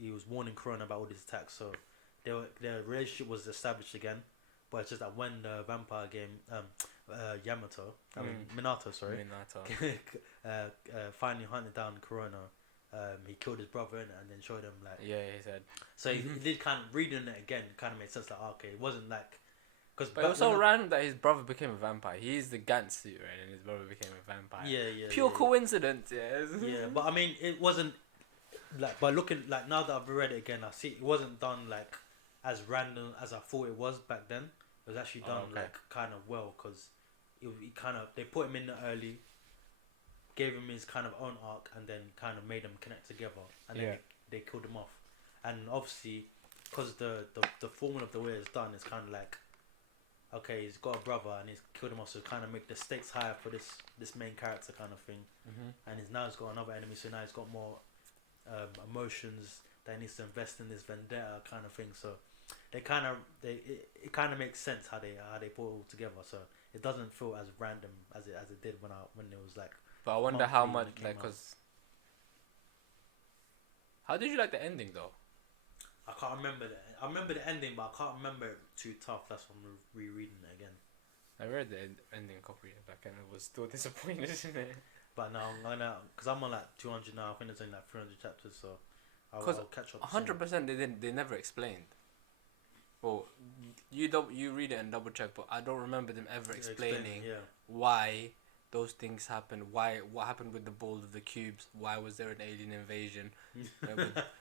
He was warning Corona about all these attacks, so their relationship was established again. But it's just that when the vampire game, Minato, finally hunted down Corona, he killed his brother and then showed him like. Yeah, he said. So he did kind of reading it again. Kind of made sense. Like, okay, it wasn't like. But it was so random that his brother became a vampire. He's the Gantz suit, right? And his brother became a vampire. Yeah. Pure coincidence, yeah. Yeah, but I mean, it wasn't. Like by looking like now that I've read it again, I see it wasn't done like as random as I thought it was back then. It was actually done like kind of well because he kind of they put him in early, gave him his kind of own arc, and then kind of made them connect together, and then they killed him off. And obviously, because the formula of the way it's done is kind of like, okay, he's got a brother and he's killed him off, so kind of make the stakes higher for this main character kind of thing. And he's got another enemy, so now he's got more emotions that he needs to invest in this vendetta kind of thing. So it kind of makes sense how they put it all together. So it doesn't feel as random as it did when it was like. But I wonder how monthly much when it came like out. because. How did you like the ending though? I can't remember I remember the ending, but I can't remember it too tough. That's why I'm rereading it again. I read the ending a couple years back and I was still disappointed in it. But now I'm gonna, because I'm on like 200 now. I think there's only like 300 chapters, so I'll catch up. 100% they never explained. Well, you read it and double check, but I don't remember them ever explaining why those things happened. What happened with the balls of the cubes? Why was there an alien invasion?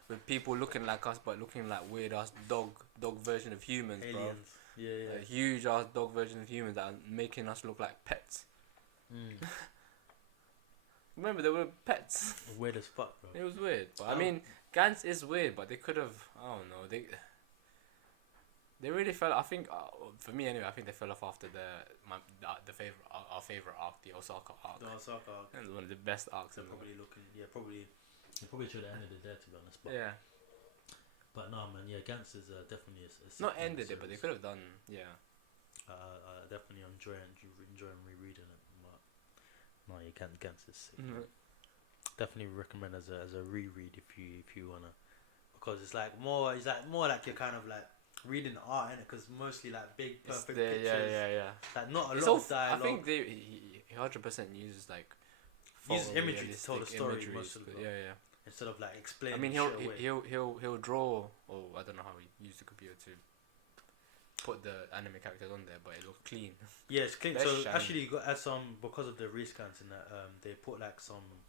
with people looking like us but looking like weird ass dog version of humans, Aliens. bro. Yeah. A huge ass dog version of humans that are making us look like pets. Remember, they were pets. Weird as fuck, bro. It was weird, but I mean, Gantz is weird, but they could have. I don't know. They really fell. I think for me anyway, I think they fell off after our favorite arc, the Osaka arc. The Osaka arc. And one of the best arcs. They're probably looking. Yeah, probably. They probably should have ended it there, to be honest. But yeah. But no, man. Yeah, Gantz is definitely a not ended it, but they could have done. Yeah. Definitely enjoying rereading it. But no, you can't. Gantz is sick. Definitely recommend as a reread if you wanna, because it's like more like you're kind of like reading art in it, because mostly like big perfect pictures. Yeah. Like not a lot of dialogue. I think he 100% uses like imagery to tell the story most of the time. Yeah. Instead of like explaining. I mean he'll draw, or I don't know how he used the computer to put the anime characters on there, but it looked clean. Yeah, it's clean. Best So shiny. actually, you got add some, because of the rescans in that. They put like some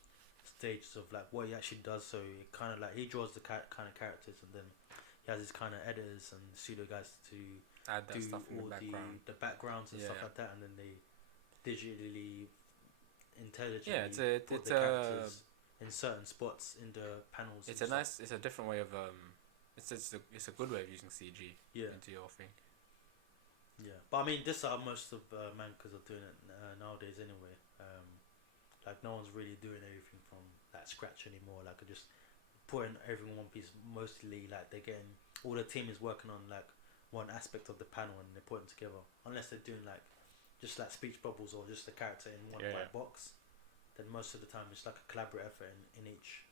stages of like what he actually does. So it kind of like he draws the kind of characters, and then he has his kind of editors and pseudo guys to Add that do stuff in all the background. the backgrounds and stuff like that, and then they digitally, intelligently put it's the characters in certain spots in the panels. It's a different way of it's a good way of using CG into your thing. Yeah, but I mean, this is how most of mangas are doing it nowadays anyway. Like no one's really doing everything from like scratch anymore. Like just putting everything in one piece. Mostly like they're getting, all the team is working on like one aspect of the panel and they're putting together. Unless they're doing like just like speech bubbles or just the character in one white box, then most of the time it's like a collaborative effort in each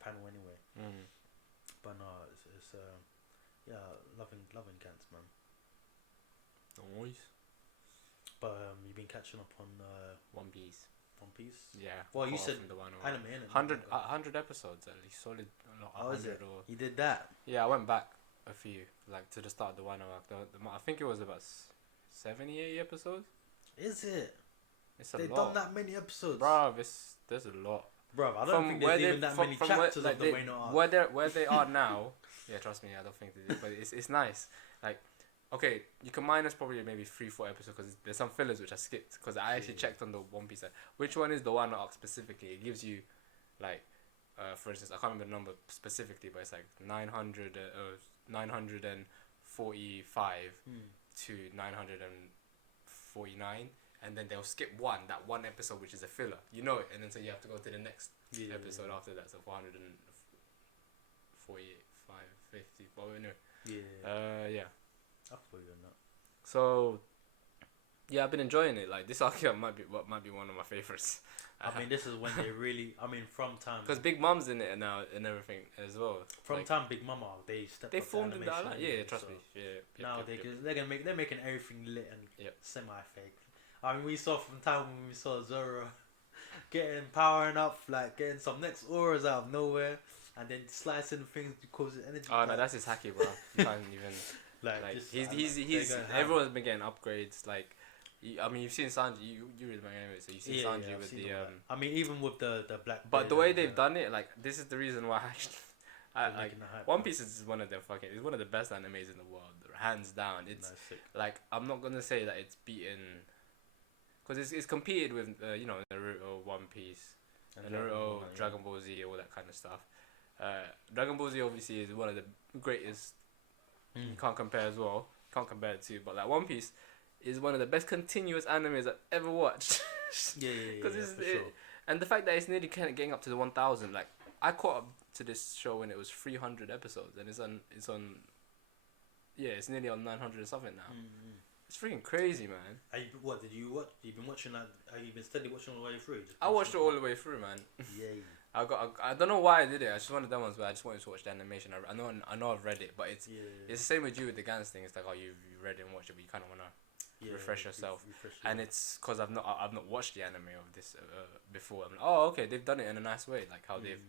panel anyway. But no, it's loving Gantz, man. Noise. But you've been catching up on One Piece. One Piece. Yeah. Well, you said the anime, innit? 100 episodes at least, solid. Oh, is it? Or You did that? yeah, I went back a few, like to the start of the Wano arc. I think it was about 70, 80 episodes. Is it? It's a They've lot. done that many episodes, Bruv, there's a lot. Bruv, I don't think there's even that many chapters of the Wano arc. Where they are now. Yeah, trust me, I don't think they did, but it's nice. Like, okay, you can minus probably maybe 3-4 episodes because there's some fillers which I skipped because I actually checked on the One Piece side. Which one is the Wano arc specifically? It gives you, like, for instance, I can't remember the number specifically, but it's like 945 to 949, and then they'll skip that one episode which is a filler, you know it, and then so you have to go to the next episode after that, so 445, 50, but anyway. Yeah. I feel you on that. So, yeah, I've been enjoying it. Like this arc might be one of my favorites. I mean, this is when they really. I mean, from time. Because Big Mom's in it now and everything as well. From time Big Mama, they stepped. They up formed the in animation that. anyway, Yeah, trust so me. Yeah. Now they're making everything lit and semi-fake. I mean, we saw from time when we saw Zoro powering up, like getting some next auras out of nowhere, and then slicing things because of energy. Oh no, that's his hacky, bro. You can't even. Like just, he's everyone's been getting upgrades. Like, I mean, you've seen Sanji. You read the manga anyway, so you've seen Sanji with the. I mean, even with the black. But the way they've done it, like, this is the reason why I like One Piece is one of the it's one of the best animes in the world, hands down. It's like, I'm not gonna say that it's beaten, because it's competed with Naruto, One Piece, and Naruto, Dragon Ball Z, all that kind of stuff. Dragon Ball Z obviously is one of the greatest. You can't compare as well. Can't compare it to, but like One Piece is one of the best continuous animes I've ever watched. Sure. And the fact that it's nearly kind of getting up to the 1,000. Like, I caught up to this show when it was 300 episodes, and it's it's nearly on 900 and something now. Mm-hmm. It's freaking crazy, man. What did you watch? You've been watching that? Have you been steadily watching all the way through? I watched it all the way through, man. Yeah. I don't know why I did it. It's just one of them ones where I just wanted to watch the animation. I know I've read it, but it's the same with you with the Gans thing. It's like, oh, you read it and watched it, but you kind of wanna refresh yourself. And it's because I've not watched the anime of this before. I'm like, oh, okay, they've done it in a nice way, like how they've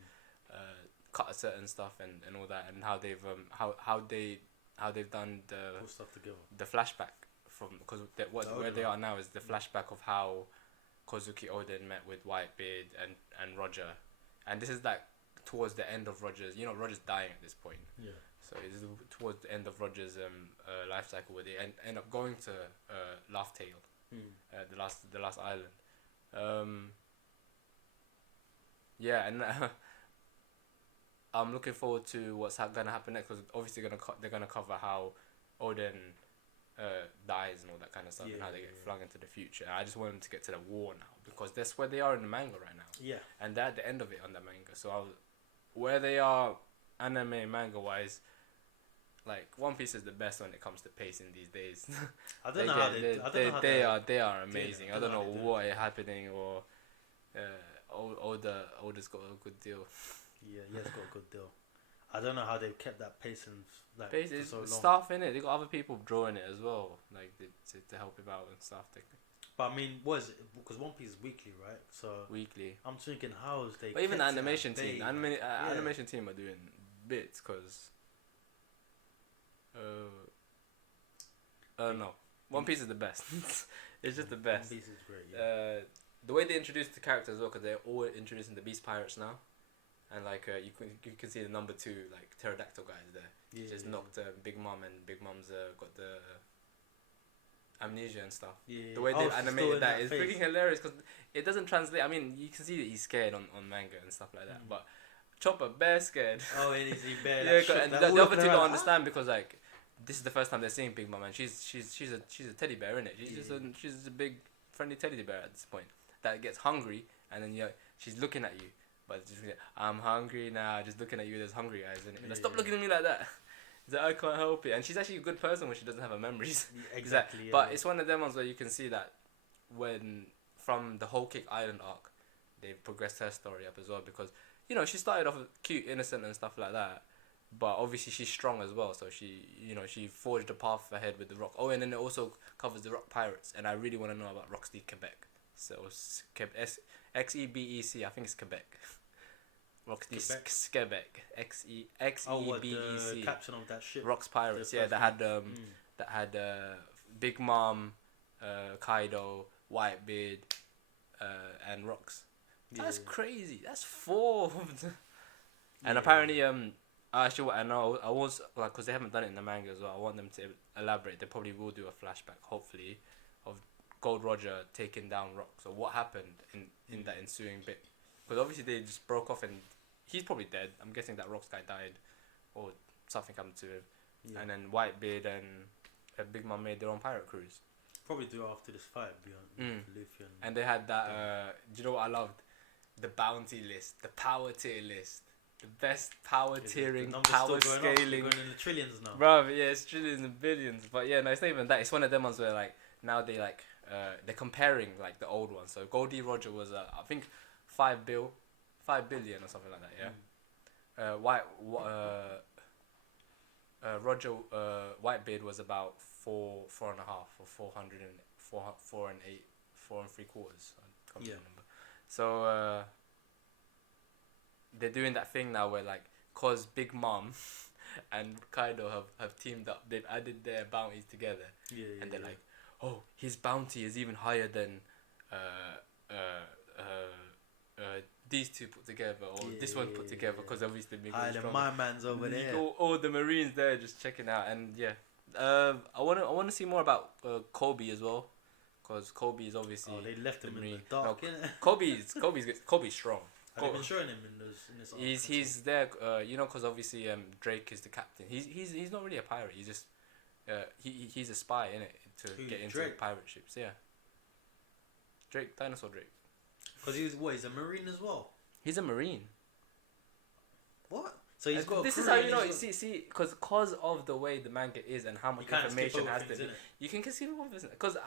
cut certain stuff and all that, and how they've how they've done All stuff together. the flashback from because where they are now is the flashback of how Kozuki Oden met with Whitebeard and Roger, and this is like towards the end of Roger's. You know, Roger's dying at this point. Yeah. So it's towards the end of Roger's life cycle where they end up going to Laugh Tale, the last island. Yeah, and I'm looking forward to what's gonna happen next because obviously they're gonna cover how Oden dies and all that kind of stuff and how they get flung into the future. I just want them to get to the war now because that's where they are in the manga right now. Yeah. And they're at the end of it on the manga. So where they are anime manga wise, like One Piece is the best when it comes to pacing these days. I don't know how they are amazing. I don't know what is happening or Oda's got a good deal. Yeah, he has got a good deal. I don't know how they've kept that pacing for so long. Staff in it. They got other people drawing it as well, like to help him out and stuff. But I mean, what is it? Because One Piece is weekly, right? So weekly. I'm thinking, how is they? But even the animation team, animation team are doing bits because. No, One Piece is the best. It's just the best. One Piece is great. Yeah. The way they introduced the characters as well, because they're all introducing the Beast Pirates now. And like you can see the number 2 like pterodactyl guys there. Just knocked Big Mom, and Big Mom's got the amnesia and stuff. Yeah. The way they animated that is freaking hilarious because it doesn't translate. I mean, you can see that he's scared on manga and stuff like that, but Chopper bare scared. Oh, is he bare? Yeah, and the other two don't understand because like this is the first time they're seeing Big Mom, and she's a teddy bear, isn't it? She's a big friendly teddy bear at this point that gets hungry, and then she's looking at you. But just I'm hungry now, just looking at you with those hungry eyes, and stop looking at me like that. That I can't help it. And she's actually a good person when she doesn't have her memories. Exactly. Yeah, but it's one of them ones where you can see that when from the Whole Cake Island arc, they've progressed her story up as well because she started off cute, innocent, and stuff like that. But obviously she's strong as well, so she forged a path ahead with the Rock. Oh, and then it also covers the Rock Pirates, and I really want to know about Rocksteady Quebec. So XEBEC, I think it's Quebec. Rocksteady Quebec. XEBEC. The captain of that ship. Rocks Pirates, that had Big Mom, Kaido, Whitebeard, and Rocks. That's crazy. That's 4 of them. And apparently, actually, I know I was like, because they haven't done it in the manga as well. I want them to elaborate. They probably will do a flashback, hopefully, of Gold Roger taking down Rocks or what happened in that ensuing bit. Because obviously they just broke off and he's probably dead. I'm guessing that Rocks guy died or something happened to him. Yeah. And then Whitebeard and Big Mom made their own pirate cruise. Probably do after this fight beyond Luffy and they had that. Do you know what I loved? The bounty list, the power tier list. The best power tiering, power scaling. Going in the trillions now. Bruv, yeah, it's trillions and billions. But yeah, no, it's not even that. It's one of them ones where like now they're they're comparing like the old ones. So Goldie Roger was I think 5 billion or something like that. Yeah. Roger Whitebeard was about 4.5 or 4 and 3/4. I can't remember. So they're doing that thing now where like, cause Big Mom and Kaido have teamed up. They've added their bounties together. And they're like, oh, his bounty is even higher than these two put together, or this one put together, because obviously Big Mom's stronger. My man's over there. All the Marines there just checking out, and I wanna see more about Kobe as well, because Kobe is obviously. Oh, they left him in the dark. Kobe's strong. Have you been showing him in this? He's there, because obviously Drake is the captain. He's not really a pirate. He's just he's a spy, innit, to get into Drake? pirate ships. Yeah. Dinosaur Drake. Because he's a Marine as well. He's a Marine. What? So he's got. This a is crew how and you know. he's got- See, because of the way the manga is and how much You can't skip information over has to things, be, innit? you can conceive of business. Because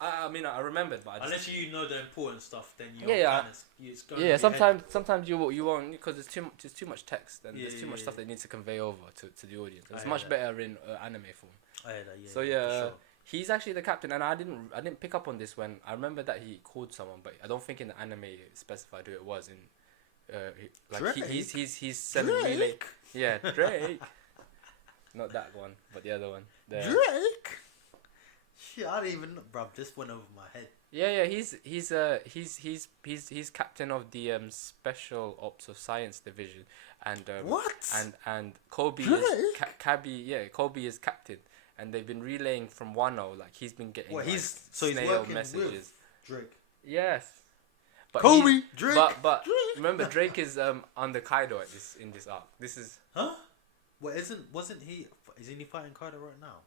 I mean, I remembered, but I just, Unless you know the important stuff, then you're Yeah, kind of. It's going yeah. over your head. Sometimes you won't because there's too much text and Yeah, there's too yeah, much stuff yeah. that needs to convey over to the audience. I It's hear much that. better in anime form. I hear that, yeah. So for yeah, sure. he's actually the captain, and I didn't pick up on this when I remember that he called someone, but I don't think in the anime it specified who it was. He's sending relay. Drake. Yeah, Drake. Not that one, but the other one. Drake. Shit, I don't even know, bruv. This went over my head. Yeah. He's captain of the special ops of science division, and What? and Kobe Drake? is Kobe is captain, and they've been relaying from Wano. Like he's been getting What, like, so he's snail working messages. with Drake. Yes. But Kobe, he's- Drake, But Drake. remember, Drake is under Kaido in this arc. This is Huh? Well, wasn't he? Isn't he fighting Kaido right now?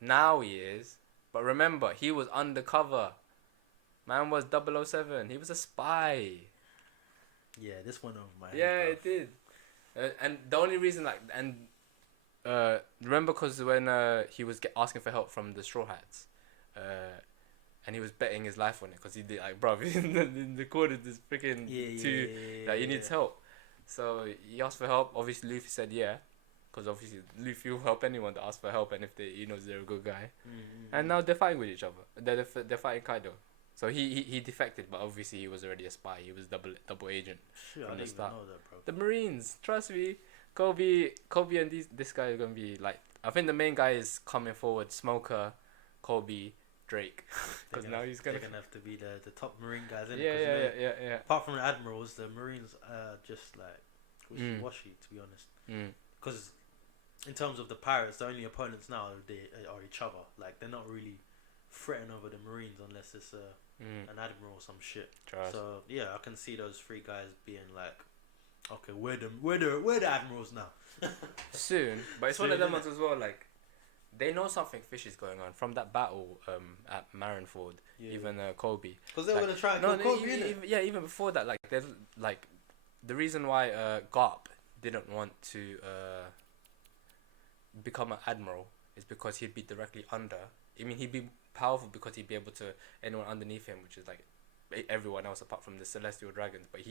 now he is. But remember, he was undercover. Man was 007. He was a spy. Yeah, this went over my head. Yeah, bruv. it did. And the only reason, remember, because when he was asking for help from the Straw Hats, and he was betting his life on it, because he did, like, bro, in the corner, this freaking he needs help. So he asked for help. Obviously, Luffy said yeah, because obviously Luffy will help anyone that asks for help, and if they're a good guy. And now they're fighting with each other. They're fighting Kaido. So he defected, but obviously he was already a spy. He was double agent. Shit, I from the didn't even start. know that, bro. The Marines, trust me, Kobe and this guy are gonna be like. I think the main guy is coming forward. Smoker, Kobe, Drake, because now he's gonna. They're gonna have to be the top Marine guys, innit? Yeah. Apart from the admirals, the Marines are just like wishy-washy, to be honest. Because in terms of the pirates, the only opponents now are each other. Like they're not really threatening over the Marines unless it's an admiral or some shit. Trust. So yeah, I can see those three guys being like, okay, we're the admirals now. Soon, but it's Soon, one of them innit? ones as well. Like, they know something fishy is going on from that battle at Marineford. Yeah. Even Kobe. Because they were Like, gonna try and no, kill Kobe, innit? even before that, like there's like the reason why Garp didn't want to become an admiral is because he'd be directly under. I mean, he'd be powerful because he'd be able to anyone underneath him, which is like everyone else apart from the celestial dragons. But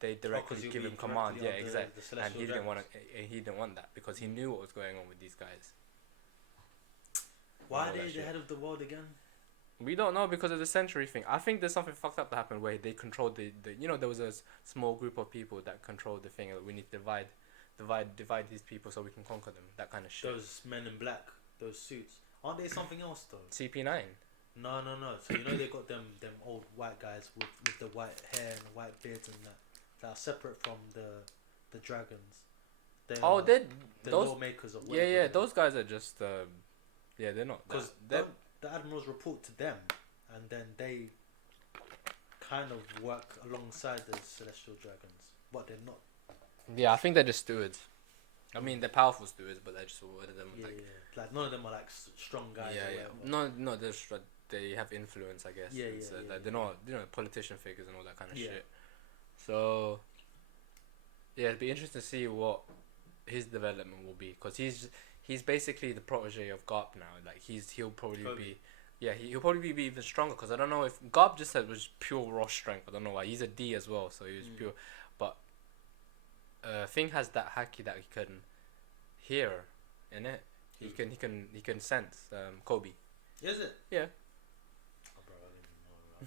they directly 'cause he'll give be him command. directly Yeah, under exactly. the And celestial he didn't want dragons. to. He didn't want that because he knew what was going on with these guys. Why all are they that the shit. head of the world again? We don't know because of the century thing. I think there's something fucked up that happened where they controlled the there was a small group of people that controlled the thing. That we need to divide these people so we can conquer them. That kind of shit. Those men in black, those suits, aren't they something else though? CP9. No. So they got them old white guys with the white hair and the white beards and that are separate from the dragons. They Oh, are they're the those. lawmakers or Yeah, whatever. yeah. Those guys are just. They're not. Because They're the admirals report to them, and then they kind of work alongside the celestial dragons, but they're not. yeah. I think they're just stewards. I mean, they're powerful stewards, but they're just one of them. Yeah, like, yeah. Like none of them are like strong guys. yeah, or yeah. whatever. No, they're just, they have influence, I guess. Yeah, It's, yeah, yeah, like, they're not, politician figures and all that kind of Yeah. shit. So, yeah, it'd be interesting to see what his development will be, because he's basically the protege of Garp now. Like he'll probably Kobe. be, yeah, he'll probably be even stronger. Because I don't know if Garp just said was pure raw strength. I don't know why. He's a D as well, so he was pure. But Thing has that haki that he can hear in it. He can sense Kobe. Is it? Yeah. Oh, bro, I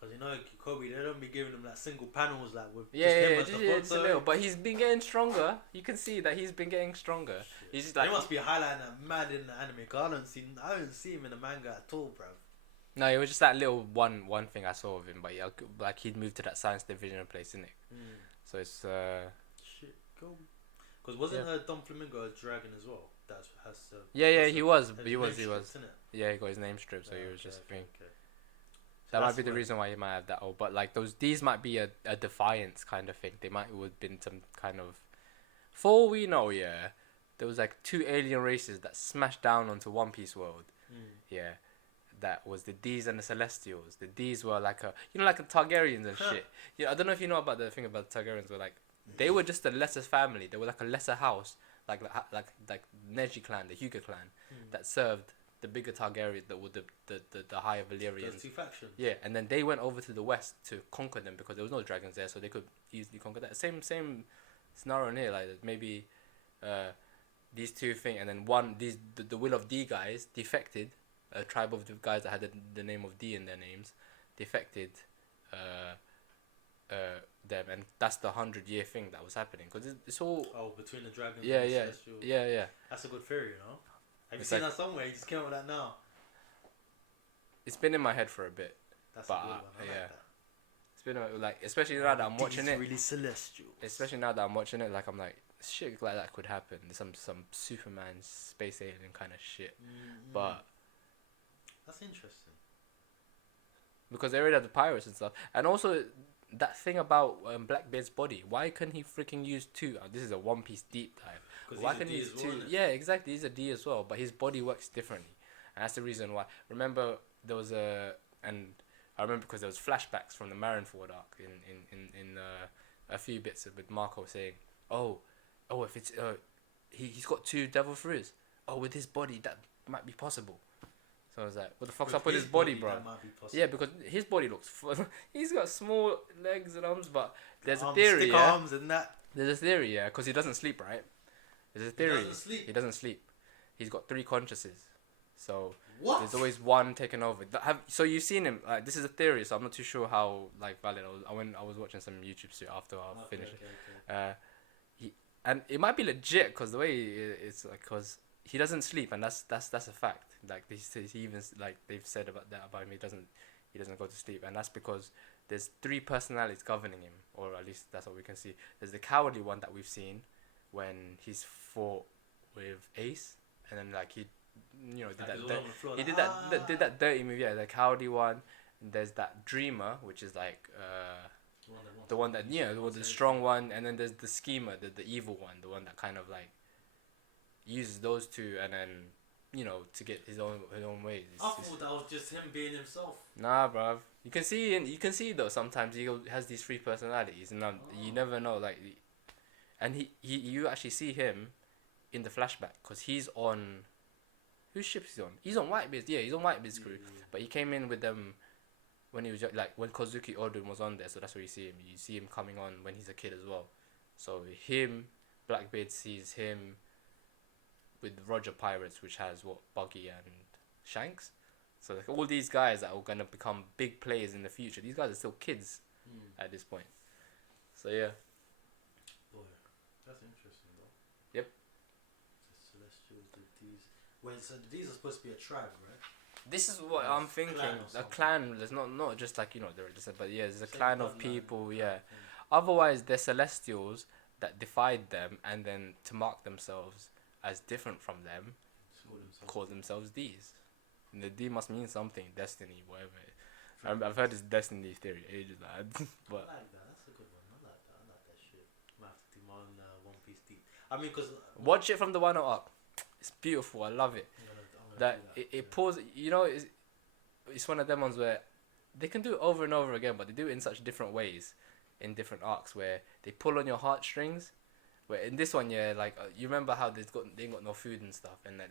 don't even know. Because Kobe, they don't be giving him like single panels like with Yeah, just him yeah, as the just, front, just a so- little. But he's been getting stronger. You can see that he's been getting stronger. Shit. He's just like they must be highlighting that mad in the anime. Cause I don't see him in the manga at all, bro. no, it was just that little one thing I saw of him. But yeah, like he'd moved to that science division place, isn't it? So it's Shit, Kobe. Because wasn't Don Flamingo a dragon as well? That has. yeah, that's he a- was. has He was. name strips, innit? Yeah, he got his name stripped, so he was Okay, just a okay, thing. okay. So That might that's be the where- reason why he might have that. But like these might be a defiance kind of thing. They might would have been some kind of. For all we know, yeah, there was like 2 alien races that smashed down onto One Piece world. Yeah, that was the D's and the Celestials. The D's were like like the Targaryens and shit. Yeah, I don't know if you know about the thing about the Targaryens. Were like They were just a lesser family. They were like a lesser house, like Neji clan, the Hyuga clan, that served the bigger Targaryen, the higher Valyrians. Those two factions. Yeah, and then they went over to the west to conquer them because there was no dragons there, so they could easily conquer that. Same scenario here, like maybe these two things, and then the Will of D guys defected, a tribe of the guys that had the name of D in their names, defected them, and that's the 100-year thing that was happening because it's all between the dragons. yeah and the yeah celestial. yeah. That's a good theory, you know. Have you It's seen like- that somewhere? You just came up with that now. It's been in my head for a bit. That's But, a good one. I yeah. like that. It's been like, especially now that I'm watching These it. really celestial. Especially now that I'm watching it, like I'm like, shit like that could happen. Some Superman space alien kind of shit. But that's interesting. because they already have the pirates and stuff, and also that thing about Blackbeard's body. Why couldn't he freaking use two? This is a One Piece deep dive. Why couldn't he use two? Yeah, exactly. He's a D as well, but his body works differently, and that's the reason why. Remember, there was and I remember because there was flashbacks from the Marineford arc in a few bits with Marco saying, oh, if it's he's got two devil fruits. Oh, with his body that might be possible. So I was like, what the fuck's up with his body, bro? Yeah, because his body looks he's got small legs and arms, but there's a theory, stick yeah. arms and that. There's a theory, yeah, because he doesn't sleep, right? There's a theory. He doesn't sleep. He's got 3 consciouses. So What? there's always one taking over. So you've seen him. Like, this is a theory, so I'm not too sure how like valid. I was watching some YouTube shit after I finished it. And it might be legit because the way it's like, because he doesn't sleep, and that's a fact. Like he even like they've said about him. He doesn't go to sleep, and that's because there's 3 personalities governing him, or at least that's what we can see. There's the cowardly one that we've seen when he's fought with Ace, and then like he did that dirty move. Yeah, the cowardly one. And there's that dreamer, which is like the one that the strong one, and then there's the schemer, the evil one, the one that kind of like uses those two, and then to get his own ways. I thought that was just him being himself. Nah, bruv. You can see though sometimes he has these 3 personalities, and you never know, like, and you actually see him in the flashback because he's on. Whose ship is he on? He's on Whitebeard's. Yeah, he's on Whitebeard's crew. But he came in with them when he was like when Kozuki Odin was on there, so that's where you see him. You see him coming on when he's a kid as well. So him, Blackbeard sees him with Roger Pirates, which has Buggy and Shanks. So like all these guys that are gonna become big players in the future. These guys are still kids at this point. So yeah. Boy, that's interesting though. Yep. The Celestials, the D's. Wait, so the D's are supposed to be a tribe, right? This is what I'm thinking. A clan. There's not just like they're just, but yeah, there's a clan of people. Yeah. Otherwise, they're Celestials that defied them, and then to mark themselves as different from them, call themselves D's. And the D must mean something, destiny, whatever. I've heard this destiny theory ages, lad. But I like that. That's a good one. I like that shit. I might have to do my own One Piece deep. I mean, because watch it from the 1 up. It's beautiful. I love it. I'm gonna do It pulls. It's one of them ones where they can do it over and over again, but they do it in such different ways, in different arcs, where they pull on your heartstrings. Where in this one, yeah, like you remember how they ain't got no food and stuff, and that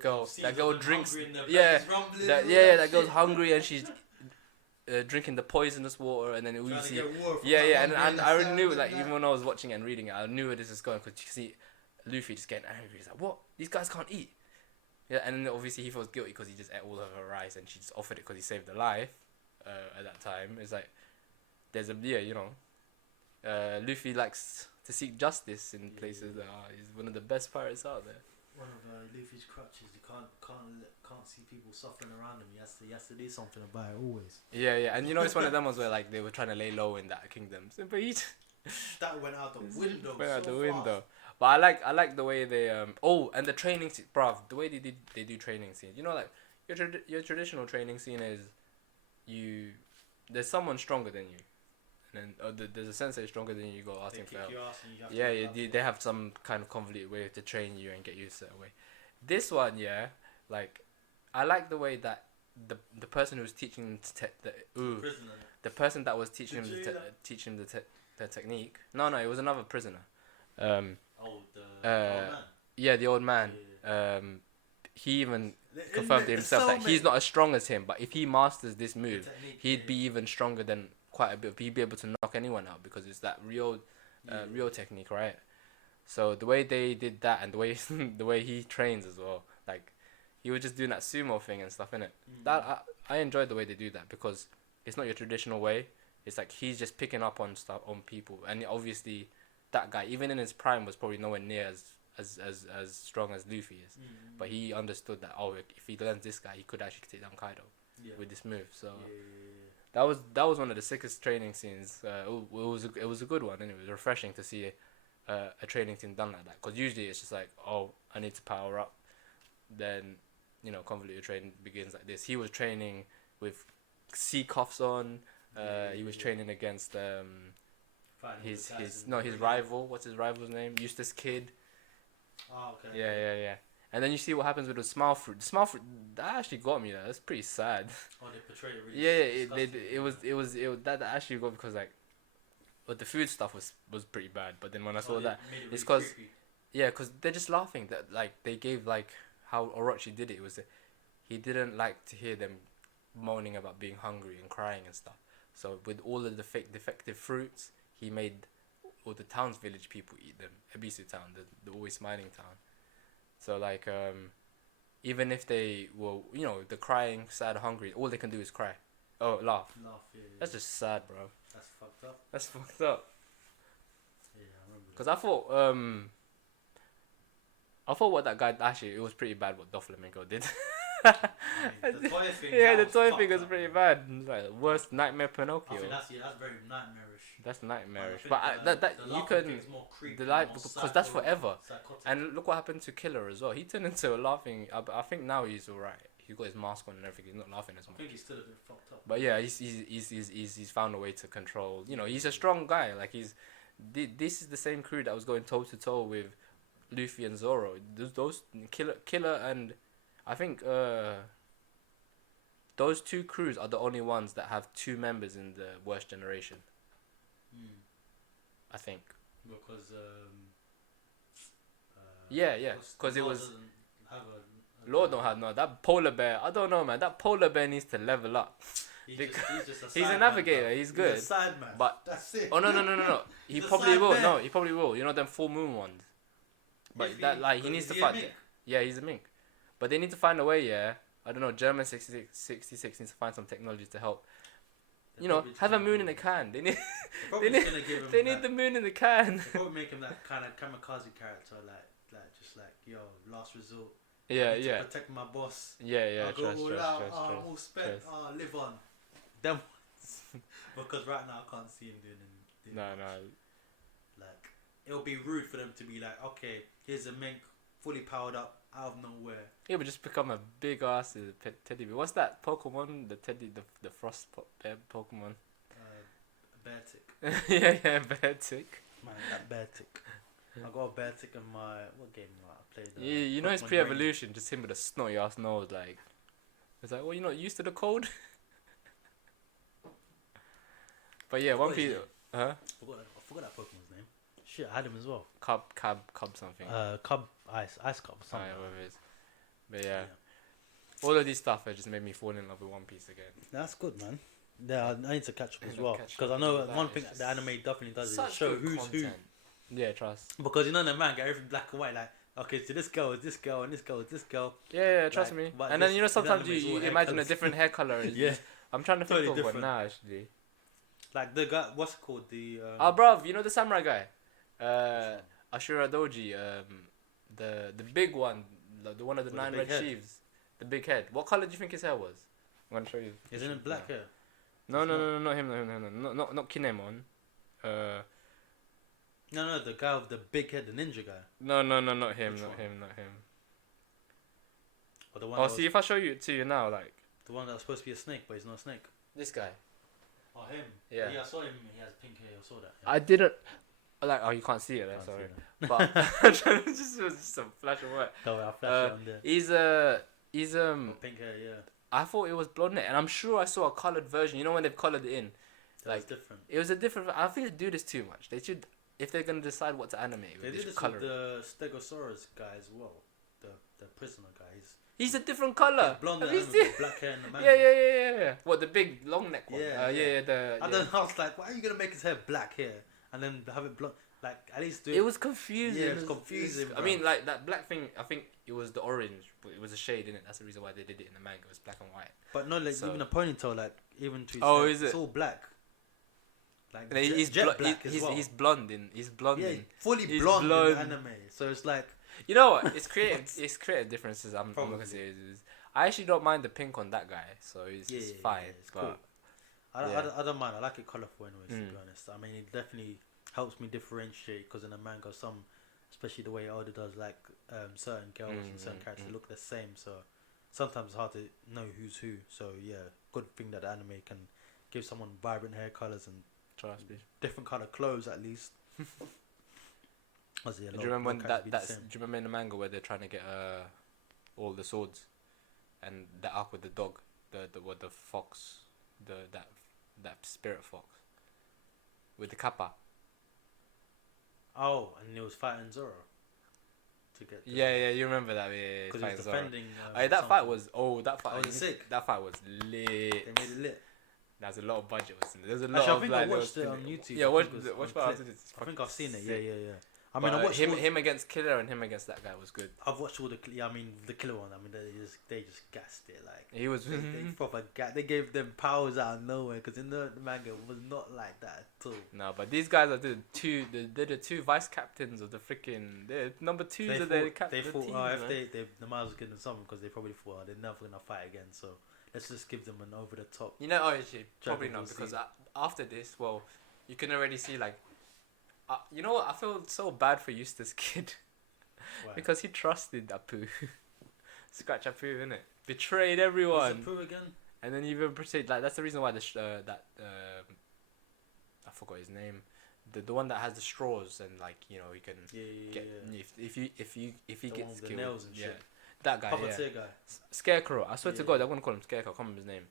girl drinks, that girl's hungry and she's drinking the poisonous water, and then you see, and I already knew, like, even when I was watching it and reading it, I knew where this is going, because you see Luffy just getting angry. He's like, what? These guys can't eat. Yeah, and then obviously he feels guilty because he just ate all of her rice, and she just offered it because he saved her life at that time. It's like there's Luffy likes to seek justice in places that he's one of the best pirates out there. One of Luffy's crutches. You can't see people suffering around him. He has to do something about it always. Yeah, and it's one of them ones where like they were trying to lay low in that kingdom, but that went out the window. Window. But I like the way they and the training scene, bruv, the way they do training scenes. Like your traditional training scene is there's someone stronger than you. And then there's a sensei stronger than you, go asking for help. They have some kind of convoluted way to train you and get you a certain way. This one, like I like the way that the person who was teaching him the person that was teaching him the technique. No, it was another prisoner. The old man. Yeah, the old man. Yeah. He even confirmed to himself that he's not as strong as him, but if he masters this move, he'd be even stronger than quite a bit. He'd be able to knock anyone out because it's that real technique, right? So the way they did that and the way the way he trains as well, like he was just doing that sumo thing and stuff, innit? That I enjoyed the way they do that because it's not your traditional way. It's like he's just picking up on stuff on people, and obviously that guy, even in his prime, was probably nowhere near as strong as Luffy is. But he understood that if he learns this guy, he could actually take down Kaido with this move. So that was one of the sickest training scenes. It was a good one, and it was refreshing to see a training scene done like that. Because usually it's just like, oh, I need to power up, then convoluted training begins like this. He was training with sea cuffs on. He was training against his rival. What's his rival's name? Eustace Kid. Oh, okay. Yeah. And then you see what happens with the smile fruit. The smile fruit, that actually got me. That's pretty sad. Oh, they portrayed it really. That actually got, because like, but the food stuff was pretty bad. But then when I saw that, it's because because they're just laughing that like they gave like how Orochi did it. It was he didn't like to hear them moaning about being hungry and crying and stuff. So with all of the fake defective fruits, he made all the town's village people eat them. Ebisu town, the always smiling town. So like even if they were the crying, sad, hungry, all they can do is cry. Oh, laugh. Yeah. That's just sad, bro. That's fucked up. Yeah, I remember. Because I thought what that guy actually, it was pretty bad what Doflamingo did. The toy thing. Yeah, the toy thing was pretty bad. Like worst nightmare Pinocchio. I think that's very nightmarish. That's nightmarish. But that you can because that's forever. Psychotic. And look what happened to Killer as well. He turned into a laughing. I think now he's alright. He's got his mask on and everything. He's not laughing as much. I think he's still a bit fucked up. But yeah, he's found a way to control. He's a strong guy. Like this is the same crew that was going toe to toe with Luffy and Zoro. Those Killer and I think those two crews are the only ones that have two members in the worst generation. I think. Because because it was Lord don't have that polar bear. I don't know, man. That polar bear needs to level up. He's just a he's a navigator. He's good. He's a side man. But that's it. Oh no. He probably will. No, he probably will. Them full moon ones. But he needs to fight. Yeah, he's a mink. But they need to find a way. Yeah, I don't know. German 66 needs to find some technology to help. Have a moon in a can. They need. They need the moon in the can. They probably make him that kind of kamikaze character, like last resort. Yeah. Protect my boss. Yeah. I'll go all out. I'm all spent. Live on. Them ones. Because right now I can't see him doing anything. No. Like it'll be rude for them to be like, okay, here's a mink, fully powered up, out of nowhere. He would just become a big ass teddy bear. What's that Pokemon? The frost bear Pokemon. Beartic. yeah, Beartic. Man, that Beartic. I got a Beartic in my what game I played. His pre-evolution, just him with a snotty ass nose, like it's like, well, you're not used to the cold. But yeah, One Piece. Huh? I forgot that Pokemon's name. Shit, I had him as well. Cub something. Cub Ice Cub something. Whatever it is. But yeah, all of these stuff just made me fall in love with One Piece again. That's good, man. Yeah, I need to catch up as well because I know one thing the anime definitely does is show who's content. Who. Yeah, trust. Because in the manga, everything black and white, like okay, so this girl is this girl and this girl is this girl. Yeah, trust me. And then sometimes you imagine a different hair color. Yeah, I'm trying to think of one now actually. Like the guy, what's it called? The bruv, the samurai guy, Ashura Doji, the big one, the one of the 9 red sheaves, the big head. What color do you think his hair was? I'm gonna show you. Isn't it black hair? No, not him, no, not Kinemon. No, the guy with the big head, the ninja guy. No, not him, not him. Or the one if I show you to you now, like the one that was supposed to be a snake, but he's not a snake. This guy. Oh, him. Yeah, I saw him. He has pink hair. I saw that. Yeah. I didn't. Like, you can't see it there, sorry. But just a flash of what? No, I'll flash it on there. He's pink hair, yeah. I thought it was blonde hair, and I'm sure I saw a coloured version. When they've coloured it in. That was different. It was a different. I feel they do this too much. They should, if they're gonna decide what to animate, They did should this color with it. the Stegosaurus guy as well. The prisoner guy. He's a different color. He's blonde Have and you with seen? black hair and the man. Yeah. What, the big long neck one? Yeah, yeah. I was like, why are you gonna make his hair black here and then have it blonde? Like, at least do it. It was confusing. Yeah, it was confusing. I mean, like that black thing. I think it was the orange, but it was a shade in it. That's the reason why they did it in the manga. It was black and white. But no, like even a ponytail, like even to his Oh, hair, is it? it's all black. Like And he's jet black as well. He's blonde in. He's blonde Yeah, in. fully he's blonde blonde. in the anime. So it's like, You know what? It's creative. It's creative differences. I'm not Probably. gonna say I actually don't mind the pink on that guy, so it's fine. it's cool. I don't mind. I like it colourful anyways. To be honest, I mean, it definitely helps me differentiate because in the manga, especially the way Oda does, like certain girls and certain characters look the same. So sometimes it's hard to know who's who. So yeah, good thing that the anime can give someone vibrant hair colours and Trust me. different colour clothes at least. Do you remember when do you remember in the manga where they're trying to get all the swords, and the arc with the dog, the fox, that spirit fox, with the kappa. Oh, and he was fighting Zoro to get. Yeah, you remember that? Yeah, because he was defending. that fight was sick. That fight was lit. They made it lit. There's a lot of budget, wasn't there? There's a lot Actually, of. I think I watched it on YouTube. Yeah, watch part. I think I've seen it. Yeah. I But, mean, I watched him against Killer and him against that guy was good. I've watched all the. I mean, the killer one. I mean, they just gassed it. Like He was. they proper they gave them powers out of nowhere because in the manga it was not like that at all. No, but these guys are they're the two vice captains of the freaking. They're number twos of the captain. They thought, team, if man. the might was getting something because they probably thought they're never gonna fight again. So let's just give them an over the top. You know, actually, probably Dragon not Ball because Z. after this, well, you can already see like. You know what? I feel so bad for Eustace Kid Why? because he trusted Apu. Scratch Apu, innit? Betrayed everyone. Was it Pooh again? And then even betrayed, like, that's the reason why I forgot his name. The one that has the straws and, like, you know, you can get if he The one gets with the killed. nails and shit. That guy. Puppeteer guy. Scarecrow. I swear to Yeah. God, I'm gonna call him Scarecrow. I can't remember his name.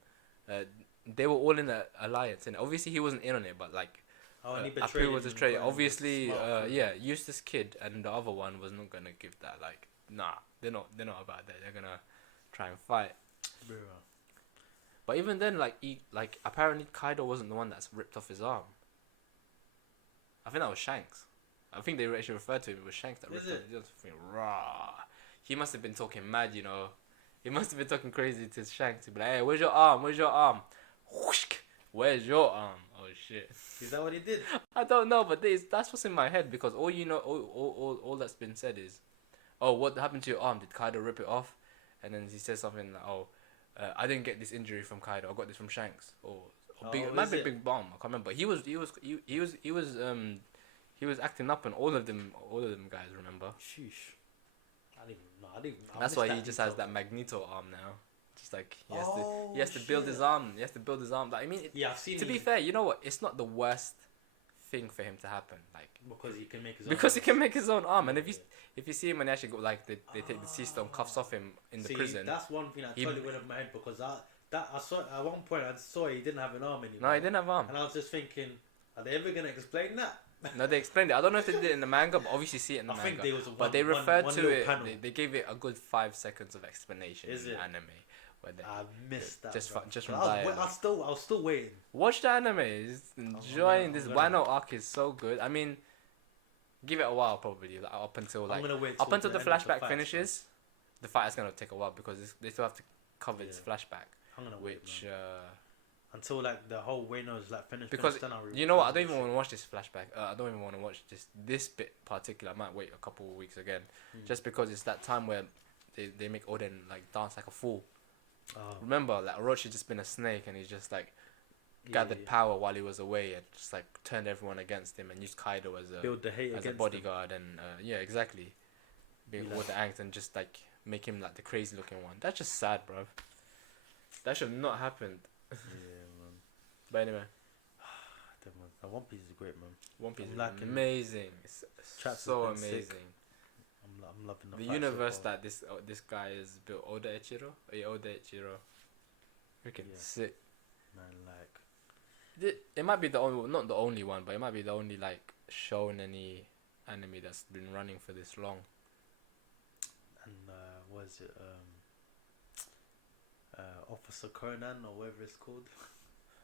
They were all in an alliance, and obviously he wasn't in on it, but like. Oh, and he betrayed Apu was him betrayed. and Obviously, smart food. Eustace Kid and the other one was not gonna give that. Like, nah, they're not about that. They're gonna try and fight. Bro. But even then, like, apparently Kaido wasn't the one that's ripped off his arm. I think that was Shanks. I think they actually referred to him as Shanks that ripped off his arm. Raw. He must have been talking mad, you know. He must have been talking crazy to Shanks. To be like, hey, where's your arm? Where's your arm? Whoosh! Where's your arm? Oh shit. Is that what he did? I don't know, but that's what's in my head because all that's been said is, oh, what happened to your arm? Did Kaido rip it off? And then he says something like, oh, I didn't get this injury from Kaido. I got this from Shanks. Or big, it might be Big Bomb. I can't remember. But he was acting up on all of them guys. Remember? Sheesh. I That's why he just has that Magneto arm now. Just like he has to build his arm. He has to build his arm. Like, I mean, I've seen. To be fair, you know what? It's not the worst thing for him to happen. Like because he can make his own. Because he can make his own arm, and if you see him when they actually go like they take the sea stone cuffs off him in the prison. That's one thing that totally went over my head because I saw at one point I saw he didn't have an arm anymore. No, he didn't have arm. And I was just thinking, are they ever gonna explain that? No, they explained it. I don't know if they did it in the manga, but obviously see it in the manga. I think there was but they referred one to little it. panel. They gave it a good 5 seconds of explanation in the anime. Where they, I missed that. Just from I was still waiting. Watch the anime. Just enjoying this Wano arc is so good. I mean, give it a while probably like, up until the flashback finishes. The fight is gonna take a while because they still have to cover this flashback. I'm gonna wait, until like the whole Wayno's like finished. Because you know what, I don't even want to watch this flashback. I don't even want to watch this bit particular. I might wait a couple of weeks again, just because it's that time where they make Oden like dance like a fool. Remember, like Orochi just been a snake and he's just like gathered power while he was away and just like turned everyone against him and used Kaido as a bodyguard and exactly. Being all the angst and just like make him like the crazy looking one. That's just sad, bro. That should not happen. Yeah, man. But anyway, One Piece is great, man. One Piece is amazing. It's so amazing. Sick. I'm loving the universe that this guy is built. Oda Ichiro. Freaking sick. Man, like It might be the only, not the only one, but it might be the only like show in any anime that's been running for this long. And was it Officer Conan or whatever it's called?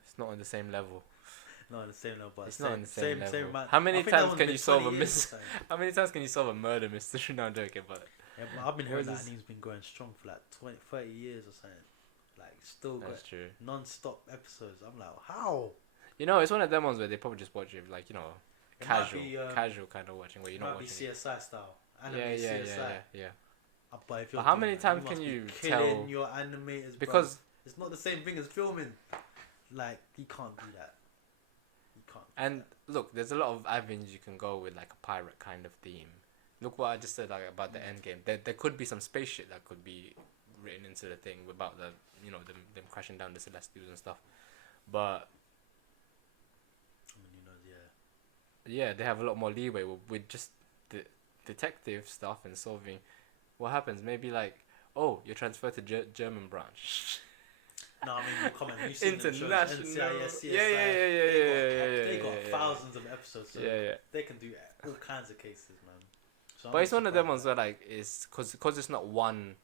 It's not on the same level. Not on the same level, but It's same, not on the same level. amount. How many I think that times one's can been you solve a 20 years or mis? something. How many times can you solve a murder mystery? No, I'm joking, but Yeah, but I've been What hearing is that this? anime's been going strong for like 20, 30 years or something. Like, still got that's true. non-stop episodes. I'm like, how? You know, it's one of them ones where they probably just watch it like, you know, It might casual, be, casual kind of watching where you're It not might be watching it. CSI style. Anime Yeah, yeah, CSI. yeah. But if you're But how doing many that, times you can must be you killing tell? your animators, Because bruv. It's not the same thing as filming. Like, you can't do that. You can't. and look, there's a lot of avenues you can go with like a pirate kind of theme. Look what I just said like about the end game. There could be some space shit that could be written into the thing about the them crashing down the Celestials and stuff. But I mean, yeah, they have a lot more leeway with just the detective stuff and solving. What happens? Maybe like, oh, you're transferred to German branch. No, I mean, come on, you've seen them shows, International. NCIS, CSI. Yeah. They got thousands of episodes, so Yeah. they can do all kinds of cases, man. So But I'm it's not one of them surprised ones where like it's cause it's not one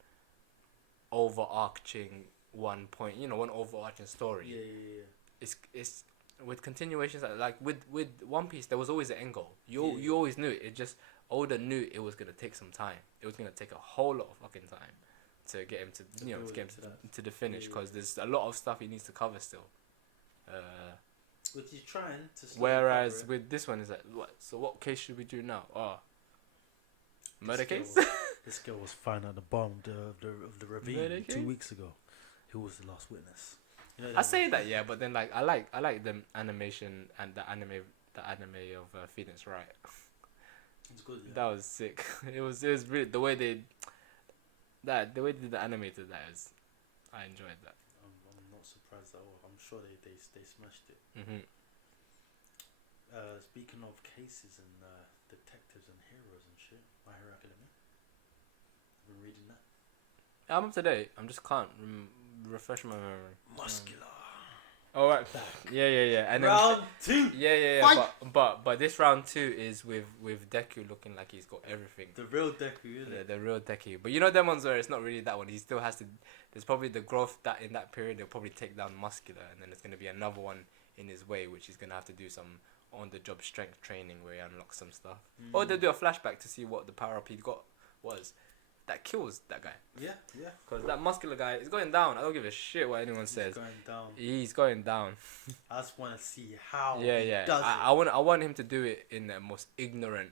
overarching one point, one overarching story. Yeah. It's with continuations like with One Piece there was always an end goal. You always knew it. It just Oda knew it was gonna take some time. It was gonna take a whole lot of fucking time to get him to to get him to the finish because there's a lot of stuff he needs to cover still. Which he's trying to. Whereas cover it. with this one is like what case should we do now? Murder This case. girl this girl was found at the bottom of the ravine Murder 2 case? weeks ago. Who was the last witness? You know, I say that, yeah, but then like I like the animation and the anime of Phoenix Wright. It's good. Yeah. That was sick. It was really the way they did the animated that is. I enjoyed that. I'm not surprised at all. I'm sure they smashed it. Mhm. Speaking of cases and detectives and heroes and shit, My Hero Academia. I've been reading that. I'm up to date. I'm just can't refresh my memory. Muscular. Oh right. Yeah. And then Round 2. yeah. Fight! But this round 2 is with Deku looking like he's got everything. The real Deku, isn't it? The real Deku. But you know them ones where it's not really that one. He still has to. There's probably the growth that in that period they'll probably take down Muscular, and then there's gonna be another one in his way, which he's gonna have to do some on the job strength training where he unlocks some stuff. Or they'll do a flashback to see what the power up he got was. That kills that guy. Yeah. Because that Muscular guy is going down. I don't give a shit what anyone says. Going down. He's going down. I just want to see how Yeah. he does it. I want him to do it in the most ignorant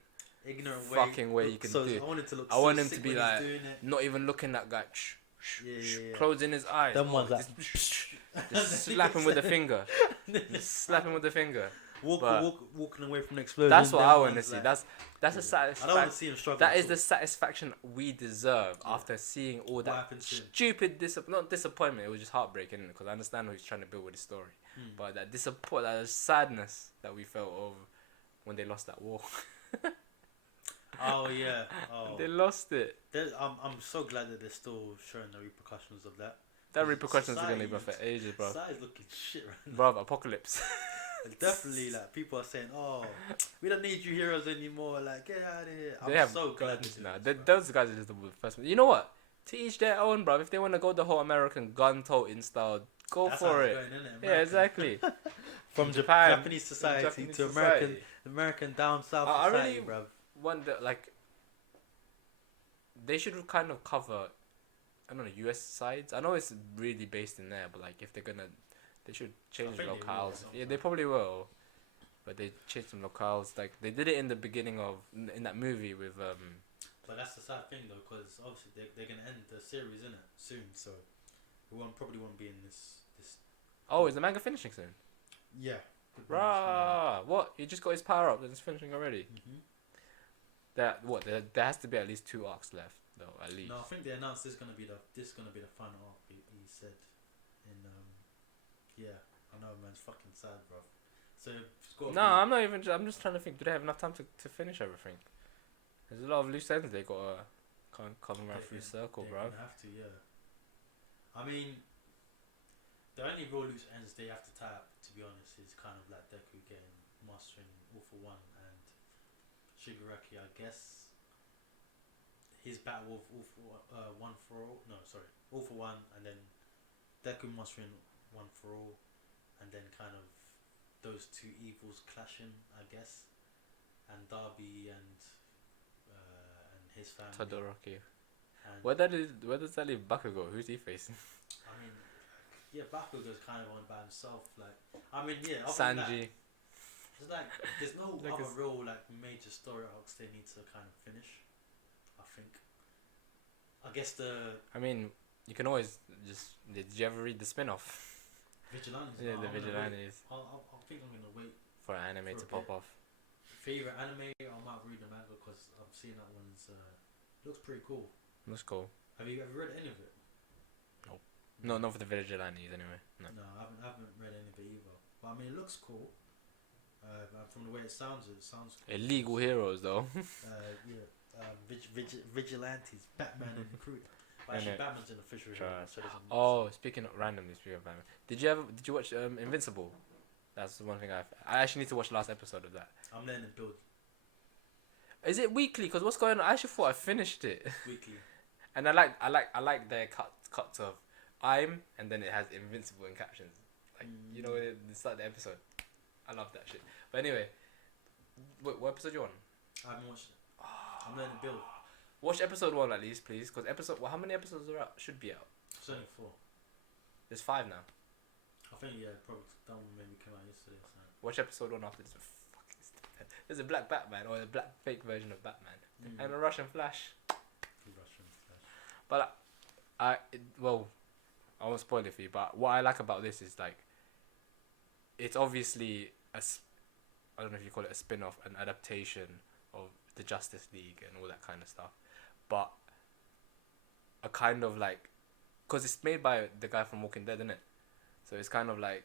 fucking way you can do it. I want it to look I want so him to sick be when like, he's doing it. not even looking at that guy. Yeah. Closing his eyes. Them ones like just slap him with the finger. Just slap him with the finger. Walking away from the explosion. That's what them I want to ones see. like- That's a I don't want satisfaction. to see him struggle. That at is the all. satisfaction we deserve after seeing all What that happened to him? stupid not disappointment. It was just heartbreaking because I understand what he's trying to build with the story, but that that sadness that we felt of when they lost that war. Oh yeah. Oh. They lost it. I'm so glad that they're still showing the repercussions of that. That repercussions are gonna be Society- for ages, bro. Society's looking shit right now. Bro, apocalypse. Definitely, like people are saying, "Oh, we don't need you heroes anymore." Like, get out of here. They I'm have so glad. guns to now. do this, Those guys are just the first one. You know what? To each their own, bro. If they want to go the whole American gun toting style, go That's for how it. it's going, innit? Yeah, American. exactly. From Japan, Japanese society Japanese to society. American down south I society, really bruv. wonder, like, they should kind of cover, I don't know, US sides. I know it's really based in there, but like, if they're gonna, they should change think they will locales. at Yeah, some they point. probably will. But they changed some locales. Like, they did it in the beginning of, in that movie with, But that's the sad thing though, because obviously they're gonna end the series in it soon, so we probably won't be in this. oh, is the manga finishing soon? Yeah. Rah! What? He just got his power up and it's finishing already. There has to be at least 2 arcs left, though, at least. No, I think they announced this is gonna be the final arc. He said, in yeah, I know, man's fucking sad, bro. So it's got. No, I'm not even. I'm just trying to think. Do they have enough time to finish everything? There's a lot of loose ends they gotta come around full circle, bro. They have to, yeah. I mean, the only real loose ends they have to tie up to to be honest, is kind of like Deku getting mastering All for One, and Shigaraki, I guess, his battle with One for All. No, sorry, All for One, and then Deku mastering One for All, and then kind of those two evils clashing, I guess, and Darby and his family. Todoroki. And Where does that leave Bakugo? Who's he facing? I mean, yeah, Bakugo's kind of on by himself. Like, I mean, yeah, other than that, Sanji. it's like there's no Like other real like major story arcs they need to kind of finish. I think. I guess I mean, you can always just. Did you ever read the spin-off? Vigilantes. Yeah, no, the I'm gonna Vigilantes. wait. I think I'm gonna wait. For an anime For to a pop bit. off. Favorite anime? I might read the manga because I'm seeing that one's looks pretty cool. That's cool. Have you ever read any of it? Nope. No, not for the Vigilantes anyway. No. No, I haven't read any of it either. But I mean, it looks cool. From the way it sounds cool. Illegal heroes though. Yeah. Vigilantes, Batman and Recruit. But actually, Batman's an official hero. So Speaking of Batman, did you watch Invincible? That's the one thing I actually need to watch the last episode of that. I'm letting it build Is it weekly? Because what's going on? I actually thought I finished it. weekly. And I like their cuts of I'm, and then it has Invincible in captions. Like you know, at the start of the episode. I love that shit. But anyway, what episode you on? I haven't watched it. I'm letting it build. Watch episode 1 at least, please. Because how many episodes are out? Should be out. It's only 4. There's 5 now. I think probably that one maybe came out yesterday or something. Watch episode 1 after this. There's a black Batman or a black fake version of Batman and a Russian Flash. Russian Flash. But I won't spoil it for you. But what I like about this is like, it's obviously I don't know if you call it a spin-off, an adaptation of the Justice League and all that kind of stuff, but a kind of like, cause it's made by the guy from Walking Dead, isn't it? So it's kind of like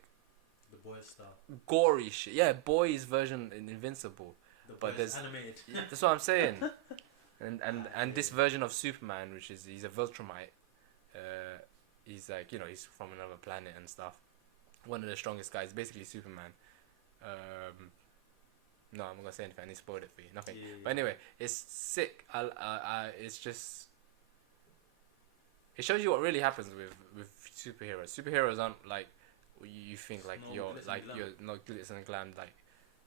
The Boys style. gory shit. Yeah, boys version in Invincible. But there's animated. That's what I'm saying. And this version of Superman, which is he's a Viltrumite, he's like, you know, he's from another planet and stuff. One of the strongest guys, basically Superman. No, I'm not gonna say anything. I need to spoil it for you. Nothing. Yeah. But anyway, it's sick. It's just. It shows you what really happens with superheroes. Superheroes aren't like you think. Like No, you're glitz and like glam. you're not glitz and glam. Like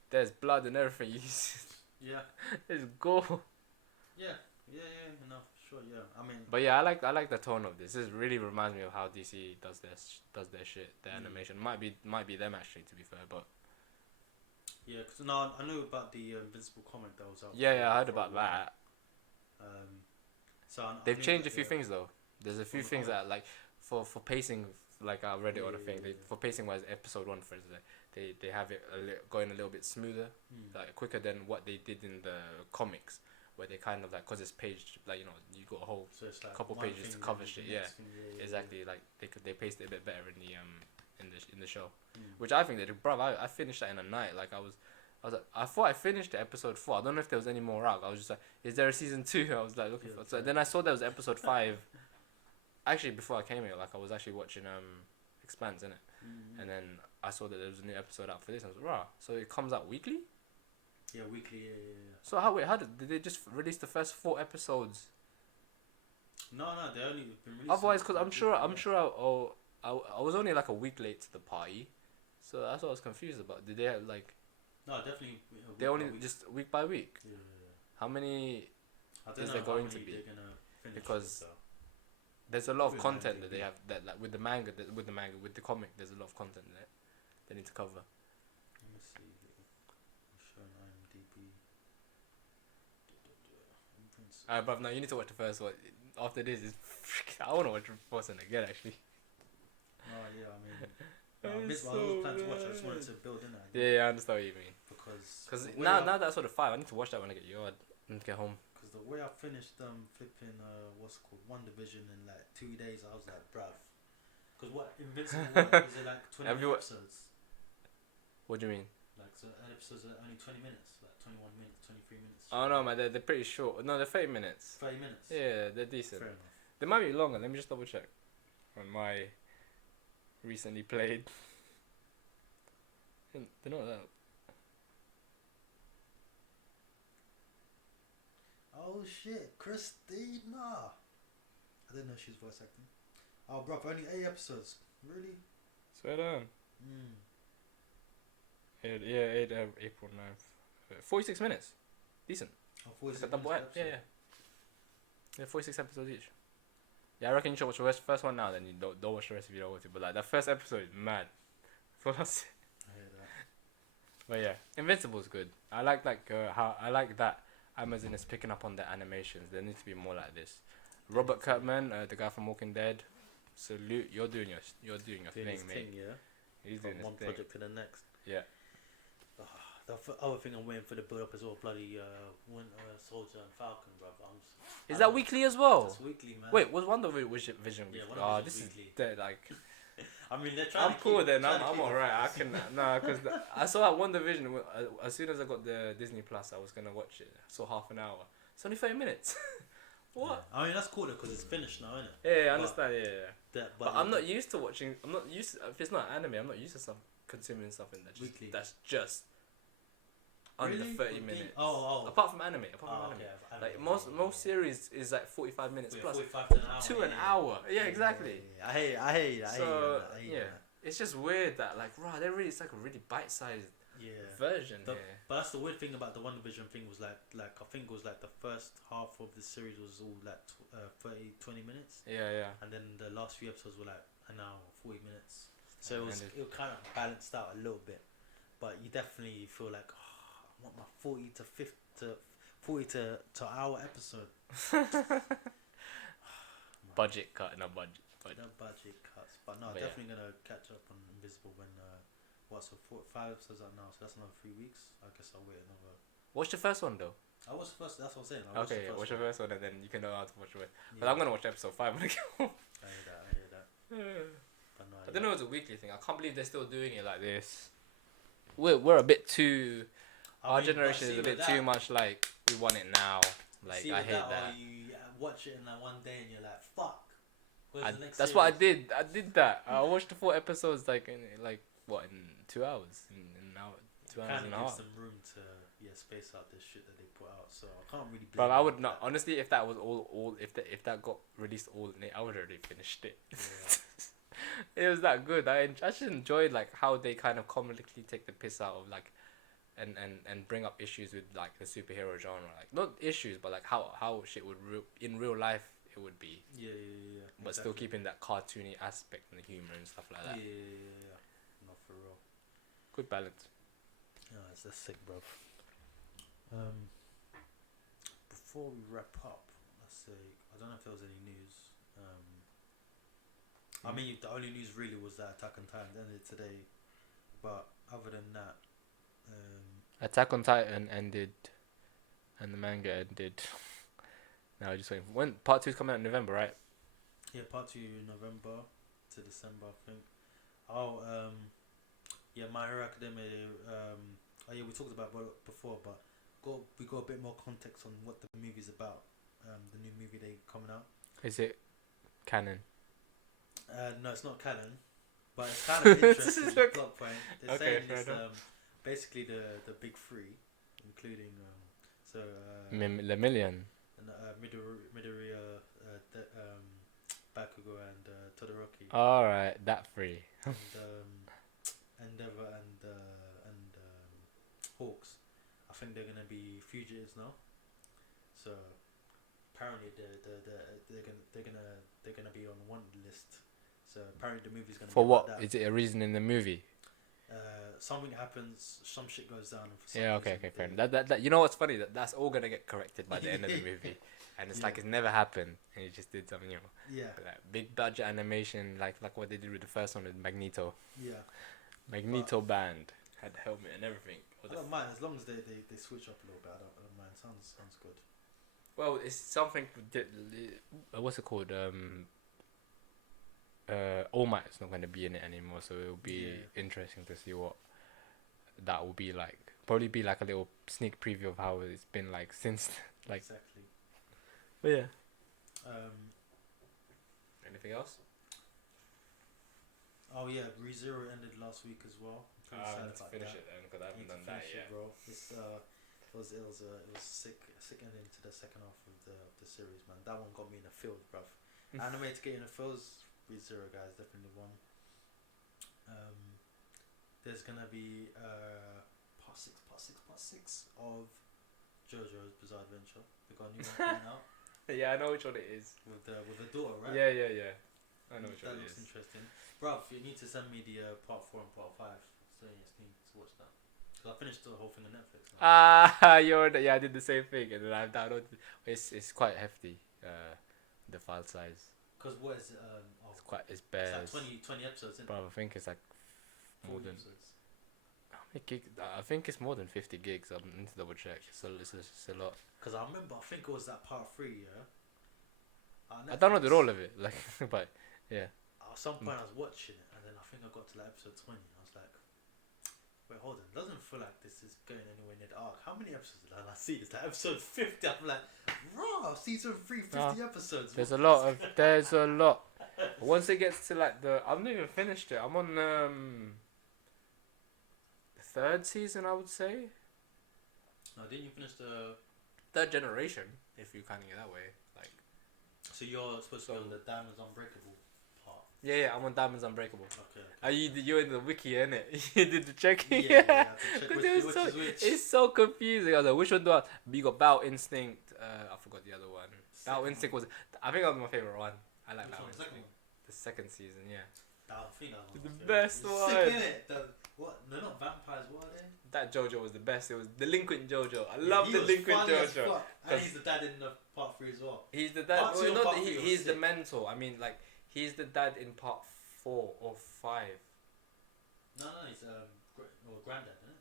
there's blood and everything. Yeah. There's gore. Yeah. No, sure. Yeah. I mean. But yeah, I like the tone of this. This really reminds me of how DC does their shit. Their animation might be them actually, to be fair, but. Yeah, because no, I knew about the Invincible comic that was out. Yeah, I heard about that. So They've changed a few things though. There's a few things that like for pacing, like I read it on a thing. For pacing wise, episode 1 for instance, they have it going a little bit smoother, like quicker than what they did in the comics, where they kind of like, cause it's paged, like, you know, you got a whole like couple pages to cover shit. Yeah, exactly. Yeah. Like they paced it a bit better in the show, which I think they did. Bro, I finished that in a night. Like I was like, I thought I finished episode 4. I don't know if there was any more out. I was just like, is there a season 2? I was like looking for. So then I saw there was episode 5. Actually, before I came here, like I was actually watching Expanse, innit? And then I saw that there was a new episode out for this. I was like, rah. So it comes out weekly? Yeah, weekly. Yeah. So how did they just release the first 4 episodes? No, they only been releasing. Otherwise, because I'm sure I was only like a week late to the party, so that's what I was confused about. Did they have like? No, definitely. They only just week by week. Yeah. How many I don't is know there how going many to be? they're gonna finish Because with, there's a lot of With content IMDb. that they have that like with the manga, with the comic. There's a lot of content there they need to cover. Let me see. I'm showing IMDb. Alright, bruv, now you need to watch the first one. After this, I want to watch the first one again actually. Oh yeah, I mean, I was planning to watch. I just wanted to build in that. Yeah, I understand what you mean. Because now that I saw the 5, I need to watch that when I get yard and get home. Because the way I finished flipping what's it called One Division in like 2 days, I was like, bruv. Because what Invincible is it like 20 episodes? What do you mean? Like so episodes are only 20 minutes, like 21 minutes, 23 minutes. Oh no, man, they're pretty short. No, they're 30 minutes. 30 minutes. Yeah, they're decent. Fair enough. They might be longer. Let me just double check on my recently played. They're not that. Oh shit, Christina. I didn't know she was voice acting. Oh, bro, only 8 episodes. Really? Swear down. April 9th. 46 minutes. Decent. Oh, 46 Like a double minutes per yeah, episode. yeah. 46 episodes each. Yeah, I reckon you should watch the first one now, then you don't watch the rest if you don't want to. But like, the first episode is mad. That's what I say. I hear that. But yeah, Invincible's good. I like how I like that Amazon is picking up on the animations. There needs to be more like this. Robert Kirkman, the guy from Walking Dead, salute. You're doing your Doing thing, his mate. thing, yeah. He's From doing one his thing. project to the next. Yeah. The other thing I'm waiting for the build up as well, bloody Winter Soldier and Falcon, bro. Is that weekly as well? That's weekly, man. Wait, was Vision weekly? Yeah, Oh, WandaVision's this weekly. is dead. Like, I mean, they're trying I'm to cool keep, then. trying to I'm keep alright. I can because I saw that WandaVision. As soon as I got the Disney Plus, I was gonna watch it. I saw half an hour. It's only 30 minutes. What? Yeah. I mean, that's cool though, because it's finished now, isn't it? Yeah, I understand. Yeah. But I'm not used to watching. I'm not used. If it's not anime, I'm not used to consuming something Weekly. that's just under Really? 30 minutes. Oh. Apart from anime. Okay. Like most series is like 45 minutes plus. 45 to an hour. To an hour. Yeah, exactly. Yeah. I hear you. So it's just weird that like it's like a really bite-sized version. But that's the weird thing about the WandaVision thing was like I think it was like the first half of the series was all like 20 minutes. Yeah. And then the last few episodes were like an hour, 40 minutes. So it kind of balanced out a little bit, but you definitely feel like I want my 40 to hour episode. Budget cut, no budget. No budget cuts, but no, But definitely gonna catch up on Invisible when 5 episodes out now, so that's another 3 weeks. I guess I'll wait another. Watch the first one though. I was first. That's what I'm saying. Okay, watch the first one and then you can know how to watch it. Yeah. But I'm gonna watch episode 5 when I get home. I hear that. But no, I don't know if it's a weekly thing. I can't believe they're still doing it like this. We're a bit too. Our generation is a bit too much like we want it now. Like I hate that. Or you watch it in like one day and you're like, fuck. That's what I did. I did that. I watched the 4 episodes in 2 hours? In an hour, 2 hours and a half. Some room to space out this shit that they put out. So I can't really. But I would not honestly. If that was all if that got released all in it, I would have already finished it. Yeah. It was that good. I just enjoyed like how they kind of comically take the piss out of like, and bring up issues with like the superhero genre. Like not issues, but like how shit would in real life it would be. Yeah. But still keeping that cartoony aspect and the humor and stuff like that. Yeah. Not for real. Good balance. Yeah, that's sick, bro. Before we wrap up, let's say I don't know if there was any news. I mean, the only news really was that Attack on Titan ended today, but other than that, Attack on Titan ended, and the manga ended. Now just waiting. When part 2 is coming out in November, right? yeah, part 2 November to December, I think. My Hero Academia. We talked about it before, but we got a bit more context on what the movie's about. The new movie they coming out. Is it canon? No, it's not canon, but it's kind of interesting. Plot point. They're saying it's basically the big 3, including The Million. Midoriya, Bakugo, and Todoroki. Alright, that 3. And Endeavor and Hawks. I think they're gonna be fugitives now. So apparently they're gonna be on one list. So apparently the movie's gonna. For be what? like that. Is it a reason in the movie? Something happens, some shit goes down. And for some Okay, reason fair enough. That you know what's funny? That's all gonna get corrected by the end of the movie, and it's like it's never happened, and he just did something, Yeah. like big budget animation, like what they did with the first one with Magneto. Yeah. Magneto band had the helmet and everything. I don't mind as long as they switch up a little bit. I don't mind. Sounds good. Well, it's something. What's it called? All Might is not going to be in it anymore, so it'll be interesting to see what that will be like. Probably be like a little sneak preview of how it's been like since like. Exactly. But yeah. Anything else? Oh yeah, ReZero ended last week as well. Pretty I sad need to about finish that. it then because I haven't Need to done that finish it, yet. bro. It was sick ending to the second half of the series, man. That one got me in the feels, bruv. Anime to get in the feels, ReZero guys definitely one. There's gonna be part six of JoJo's Bizarre Adventure. They got a new one coming out Yeah, I know which one it is. with the daughter, right? Yeah. I know which That one it looks is. interesting, bruv. You need to send me the part 4 and part 5. So you need to watch that. Cause I finished the whole thing on Netflix now. Yeah, I did the same thing, and then I've downloaded. It's quite hefty. The file size. Cause what is it? It's It's bare. like 20 episodes, isn't it? Bro, I think it's like more 40 than. episodes. How many gig? I think it's more than 50 gigs. I need to double check. So it's a lot. Cause I remember, I think it was that part 3, yeah. I downloaded all of it, like, but yeah. At some point, I was watching it, and then I think I got to like episode 20. I was like, wait, hold on. It doesn't feel like this is going anywhere near the arc. How many episodes did I see? It's like episode 50. I'm like, raw, season 3, 50 episodes. There's a lot. Once it gets to like I've not even finished it. I'm on the third season, I would say. No, didn't you finish the... Third generation, if you count it that way. Like, So you're supposed to be on the Diamonds Unbreakable part. yeah, I'm on Diamonds Unbreakable. Okay. Are you're in the wiki, innit? You did the checking. Yeah, I have to check which is which. It's so confusing. I was like, which one do I? You got Battle Instinct. I forgot the other one. Battle Instinct was. I think that was my favorite one. I like Battle Instinct. The second season, yeah. I think that was The best one. Sick, innit? What? They're not vampires, what are they? That JoJo was the best. It was Delinquent JoJo. I love Delinquent JoJo. And he's the dad in the part 3 as well. He's the dad. Part two and Not part the, three was he's the sick. mentor. I mean, like, he's the dad in part 4 or 5. No, he's granddad, isn't it?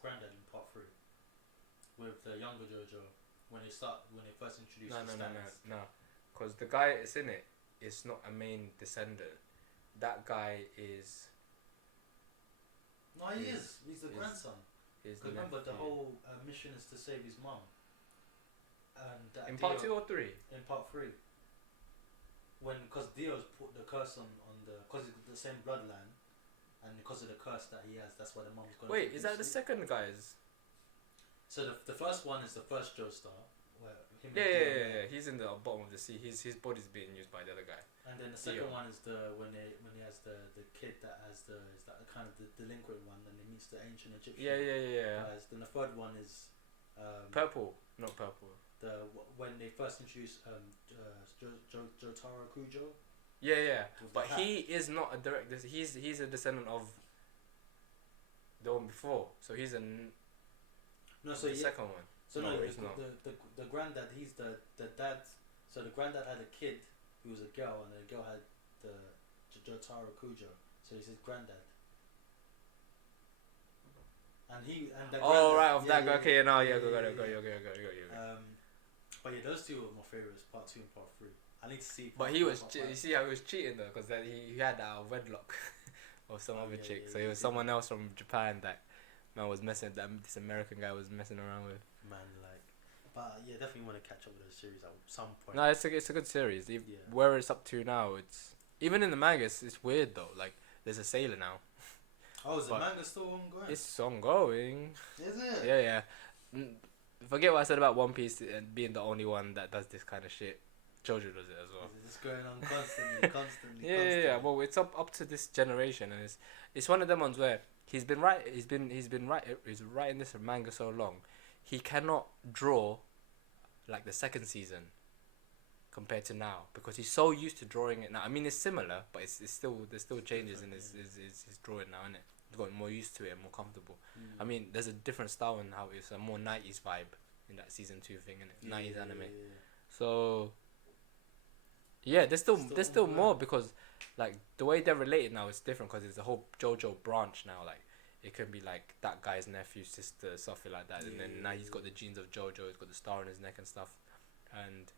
Granddad in part 3 with the younger JoJo when they first introduced the stands. No. Because the guy that's in it is not a main descendant. That guy is. No, he is. He's the grandson. Is Remember, the whole mission is to save his mum. And in part 2 or 3? In part 3. Because Dio's put the curse on because it's the same bloodline, and because of the curse that he has, that's why the mum's going. Wait, is that the second guy's? So the first one is the first Joestar, where him. Yeah. He's in the bottom of the sea. His body's being used by the other guy. And then the second one is when he has the kid that has is that kind of the delinquent one, and he meets the ancient Egyptian. Yeah. guys. Then the third one is. Purple, not purple. When they first introduced Jotaro Kujo. Yeah. But he is not a direct. He's a descendant of the one before. So he's the second one. So no, the granddad, he's the dad. So the granddad had a kid who was a girl, and the girl had the Jotaro Kujo. So he's his granddad. And that guy. Okay, now go. But yeah, those two were my favorites, part 2 and part 3. I need to see. But he was. You see how he was cheating though, because he had that wedlock of some other chick. So it was someone else from Japan that man was messing. That this American guy was messing around with. Man, but yeah, definitely want to catch up with the series at some point. No, it's a good series. Where it's up to now, it's even in the manga. It's weird though. Like there's a sailor now. Oh, is the manga still ongoing? It's ongoing. Is it? Yeah. Forget what I said about One Piece and being the only one that does this kind of shit. JoJo does it as well. It's just going on constantly. Yeah. Well, it's up to this generation, and it's one of them ones where he's writing this manga so long, he cannot draw like the second season compared to now because he's so used to drawing it now. I mean, it's similar, but there's still changes in his drawing now, isn't it? He's gotten more used to it and more comfortable. I mean, there's a different style in how it's a more 90s vibe in that season 2 thing, innit? 90s anime. Yeah. So yeah, there's still more because like the way they're related now is different because it's a whole JoJo branch now. Like it can be like that guy's nephew, sister, something like that, and then now he's got the genes of JoJo. He's got the star on his neck and stuff, and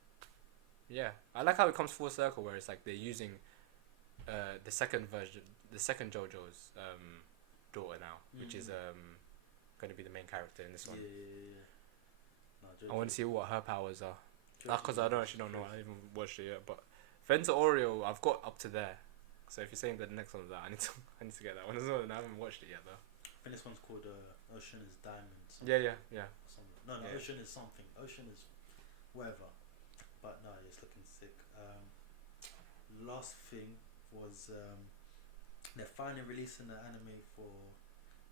yeah, I like how it comes full circle where it's like they're using the second JoJo's daughter now, which is going to be the main character in this one. No, I want to see what her powers are. Because I don't know. I haven't even watched it yet. But Fenta Oreo, I've got up to there. So if you're saying that the next one's out, I need to get that one as well. And I haven't watched it yet though. I think this one's called Ocean is Diamond. Yeah. Something. No, Yeah. Ocean is something. Ocean is whatever. But no, it's looking sick. Last thing was they're finally releasing the anime for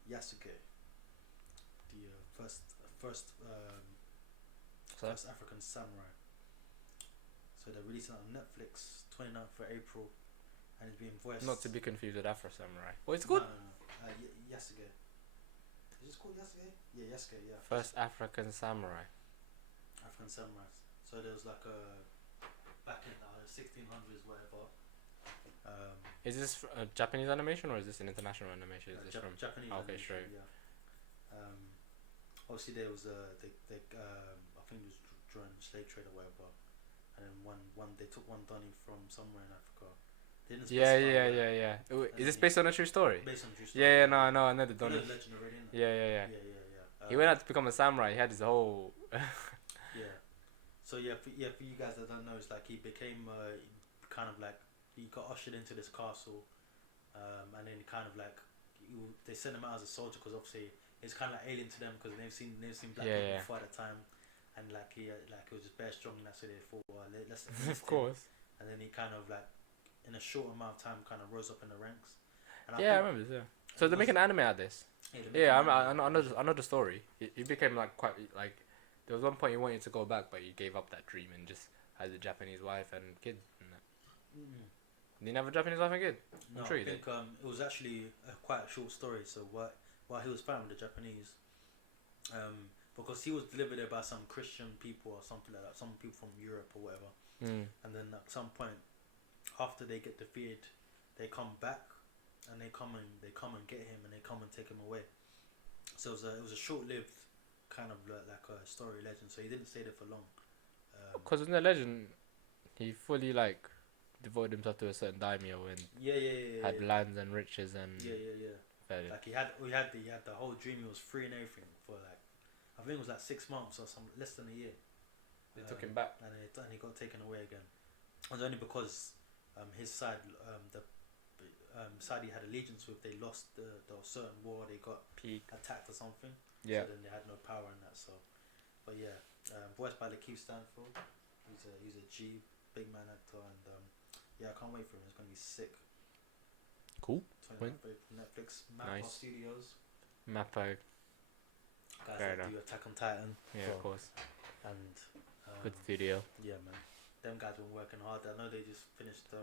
Yasuke, the first African samurai. So they're releasing it on Netflix 29th of April, and it's being voiced. Not to be confused with Afro Samurai. What it's called? No. Yasuke. Is this called Yasuke? Yeah, Yasuke. Yeah. First African Samurai. African samurais. So there was like a back in the 1600s, whatever. Is this a Japanese animation or is this an international animation? Is this from Japanese? Okay, animation, straight. Yeah. Obviously there was I think it was during the slave trade or whatever, and then one they took one Donny from somewhere in Africa. They didn't specify where. Yeah. Is this based on a true story? Based on a true story. Yeah, no, I know the You know Donny. the legend already, innit? Yeah. Yeah. He went out to become a samurai. He had his whole. Yeah. So for you guys that don't know, it's like he became kind of like he got ushered into this castle, and then kind of like they sent him out as a soldier because obviously it's kind of like alien to them because they've seen black people before at the time, and like he was just bare strong, and that's why they thought let's Of course. And then he kind of like in a short amount of time kind of rose up in the ranks. And I remember this. Yeah. So they're making anime out of this. I know the story. He became like quite like. There was one point he wanted to go back, but he gave up that dream and just had a Japanese wife and kid. Did he have a Japanese wife and kid? No, I think it was actually quite a short story. So while he was fighting with the Japanese, because he was delivered there by some Christian people or something like that, some people from Europe or whatever. And then at some point, after they get defeated, they come back and they come and get him and they come and take him away. So it was a short-lived kind of like a story legend. So he didn't stay there for long. Because in the legend, he fully like devoted himself to a certain daimyo and had lands and riches and Like he had the whole dream. He was free and everything for like I think it was like 6 months or less than a year. They took him back and he got taken away again. It was only because his side the side he had allegiance with, they lost the certain war, they got attacked or something. So then they had no power in that. So but voiced by Lakeith Stanfield. He's a G big man actor, and I can't wait for him. It's gonna be sick. Cool. Netflix, Mappa Studios. Mappa. Guys that do Attack on Titan. Yeah, of course. And good studio. Yeah, man. Them guys been working hard. I know they just finished. I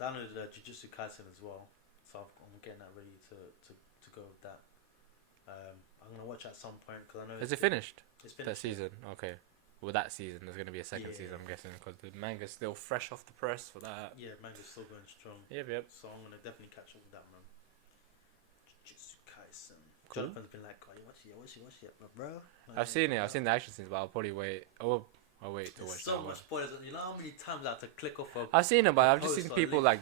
downloaded Jujutsu Kaisen as well, so I'm getting that ready to go with that. I'm gonna watch at some point because I know. Is it finished? It's finished. That season, okay. Well, that season there's gonna be a second season, I'm guessing, because the manga's still fresh off the press for that. Yeah, manga's still going strong. Yep. So I'm gonna definitely catch up with that, man. Jujutsu Kaisen. Cool. Jonathan's been like, "Oh, watch it, bro." Like, I've seen it. I've seen the action scenes, but I'll probably wait. I'll wait to watch so that much spoilers. You know how many times I had to click off a. I've seen it, but I've just seen people like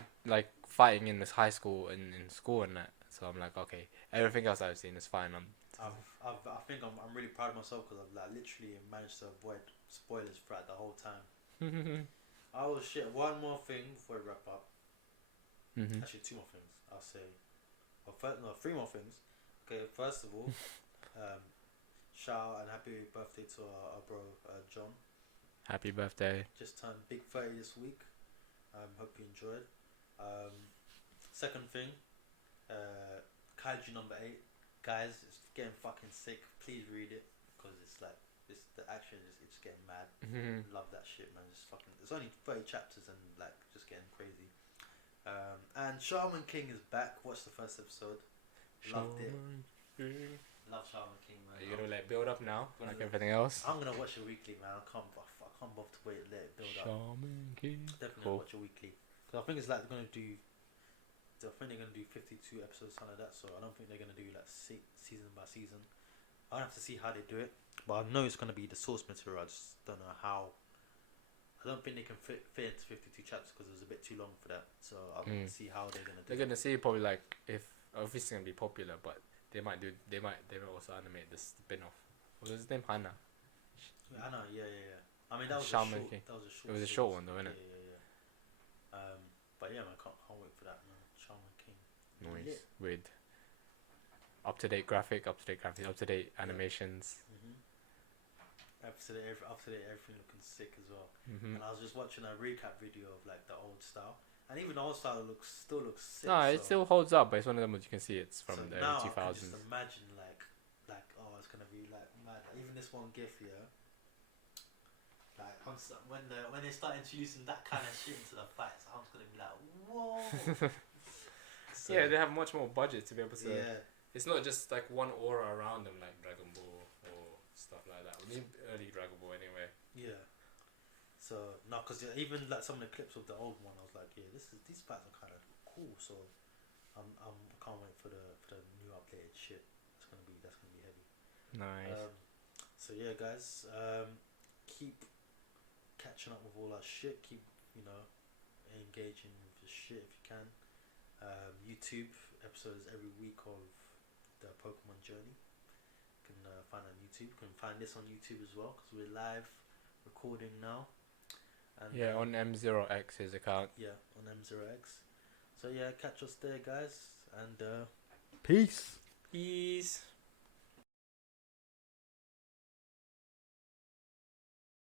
fighting in this high school and in school and that. So I'm like, okay, everything else I've seen is fine. I think I'm really proud of myself because I've like literally managed to avoid spoilers throughout the whole time. Oh shit! One more thing before we wrap up. Actually, 2 more things. I'll say. Well, 3 more things. Okay, first of all, shout out and happy birthday to our bro John. Happy birthday! Just turned big 30 this week. Hope you enjoyed. Second thing, Kaiju number 8. Guys, it's getting fucking sick. Please read it because it's like the action it's getting mad. Love that shit, man. It's fucking. It's only 30 chapters and like just getting crazy. And Shaman King is back. Watched the first episode. Loved it. Love Shaman King, man. Are you gonna let it build up now, like everything else? I'm gonna watch it weekly, man. I can't bother to wait. Let it build up. Shaman King. Definitely watch it weekly. Cause I think it's like they're gonna do 52 episodes, something like that. So I don't think they're gonna do like season by season. I have to see how they do it, but I know it's gonna be the source material. I just don't know how. I don't think they can fit into 52 chapters because it was a bit too long for that. So I'm gonna see how they're gonna do. They're gonna see probably like if obviously it's gonna be popular, but they might also animate the spin-off. What was his name? Hannah. Yeah. I mean that was Shaman a short. King. That was a short. It was a short one though, innit? Yeah. But yeah, man, can't wait for that, man. Shaman King. Noise Lit. with up-to-date graphics, up-to-date Yeah. animations. Up to date, everything looking sick as well. Mm-hmm. And I was just watching a recap video of like the old style, and even the old style still looks sick. No, it still holds up, but it's one of them that you can see it's from so the early now two I can just thousands. imagine like oh, it's gonna be like mad. Even this one GIF, yeah. Like when they start introducing that kind of shit into the fights, I'm just gonna be like, whoa. So, Yeah, they have much more budget to be able to. yeah. It's not just like one aura around them like Dragon Ball or stuff like that. We need early Dragon Ball anyway. Yeah. So no, because even like some of the clips of the old one, I was like, yeah, these fights are kind of cool. So I can't wait for the new updated shit. That's gonna be heavy. Nice. So yeah, guys, keep catching up with all our shit. Keep engaging with the shit if you can. YouTube episodes every week of the Pokemon journey. You can find on YouTube. You can find this on YouTube as well because we're live recording now. And Yeah, on MzeroX's account. Yeah, on MzeroX. So yeah, catch us there, guys, and Peace.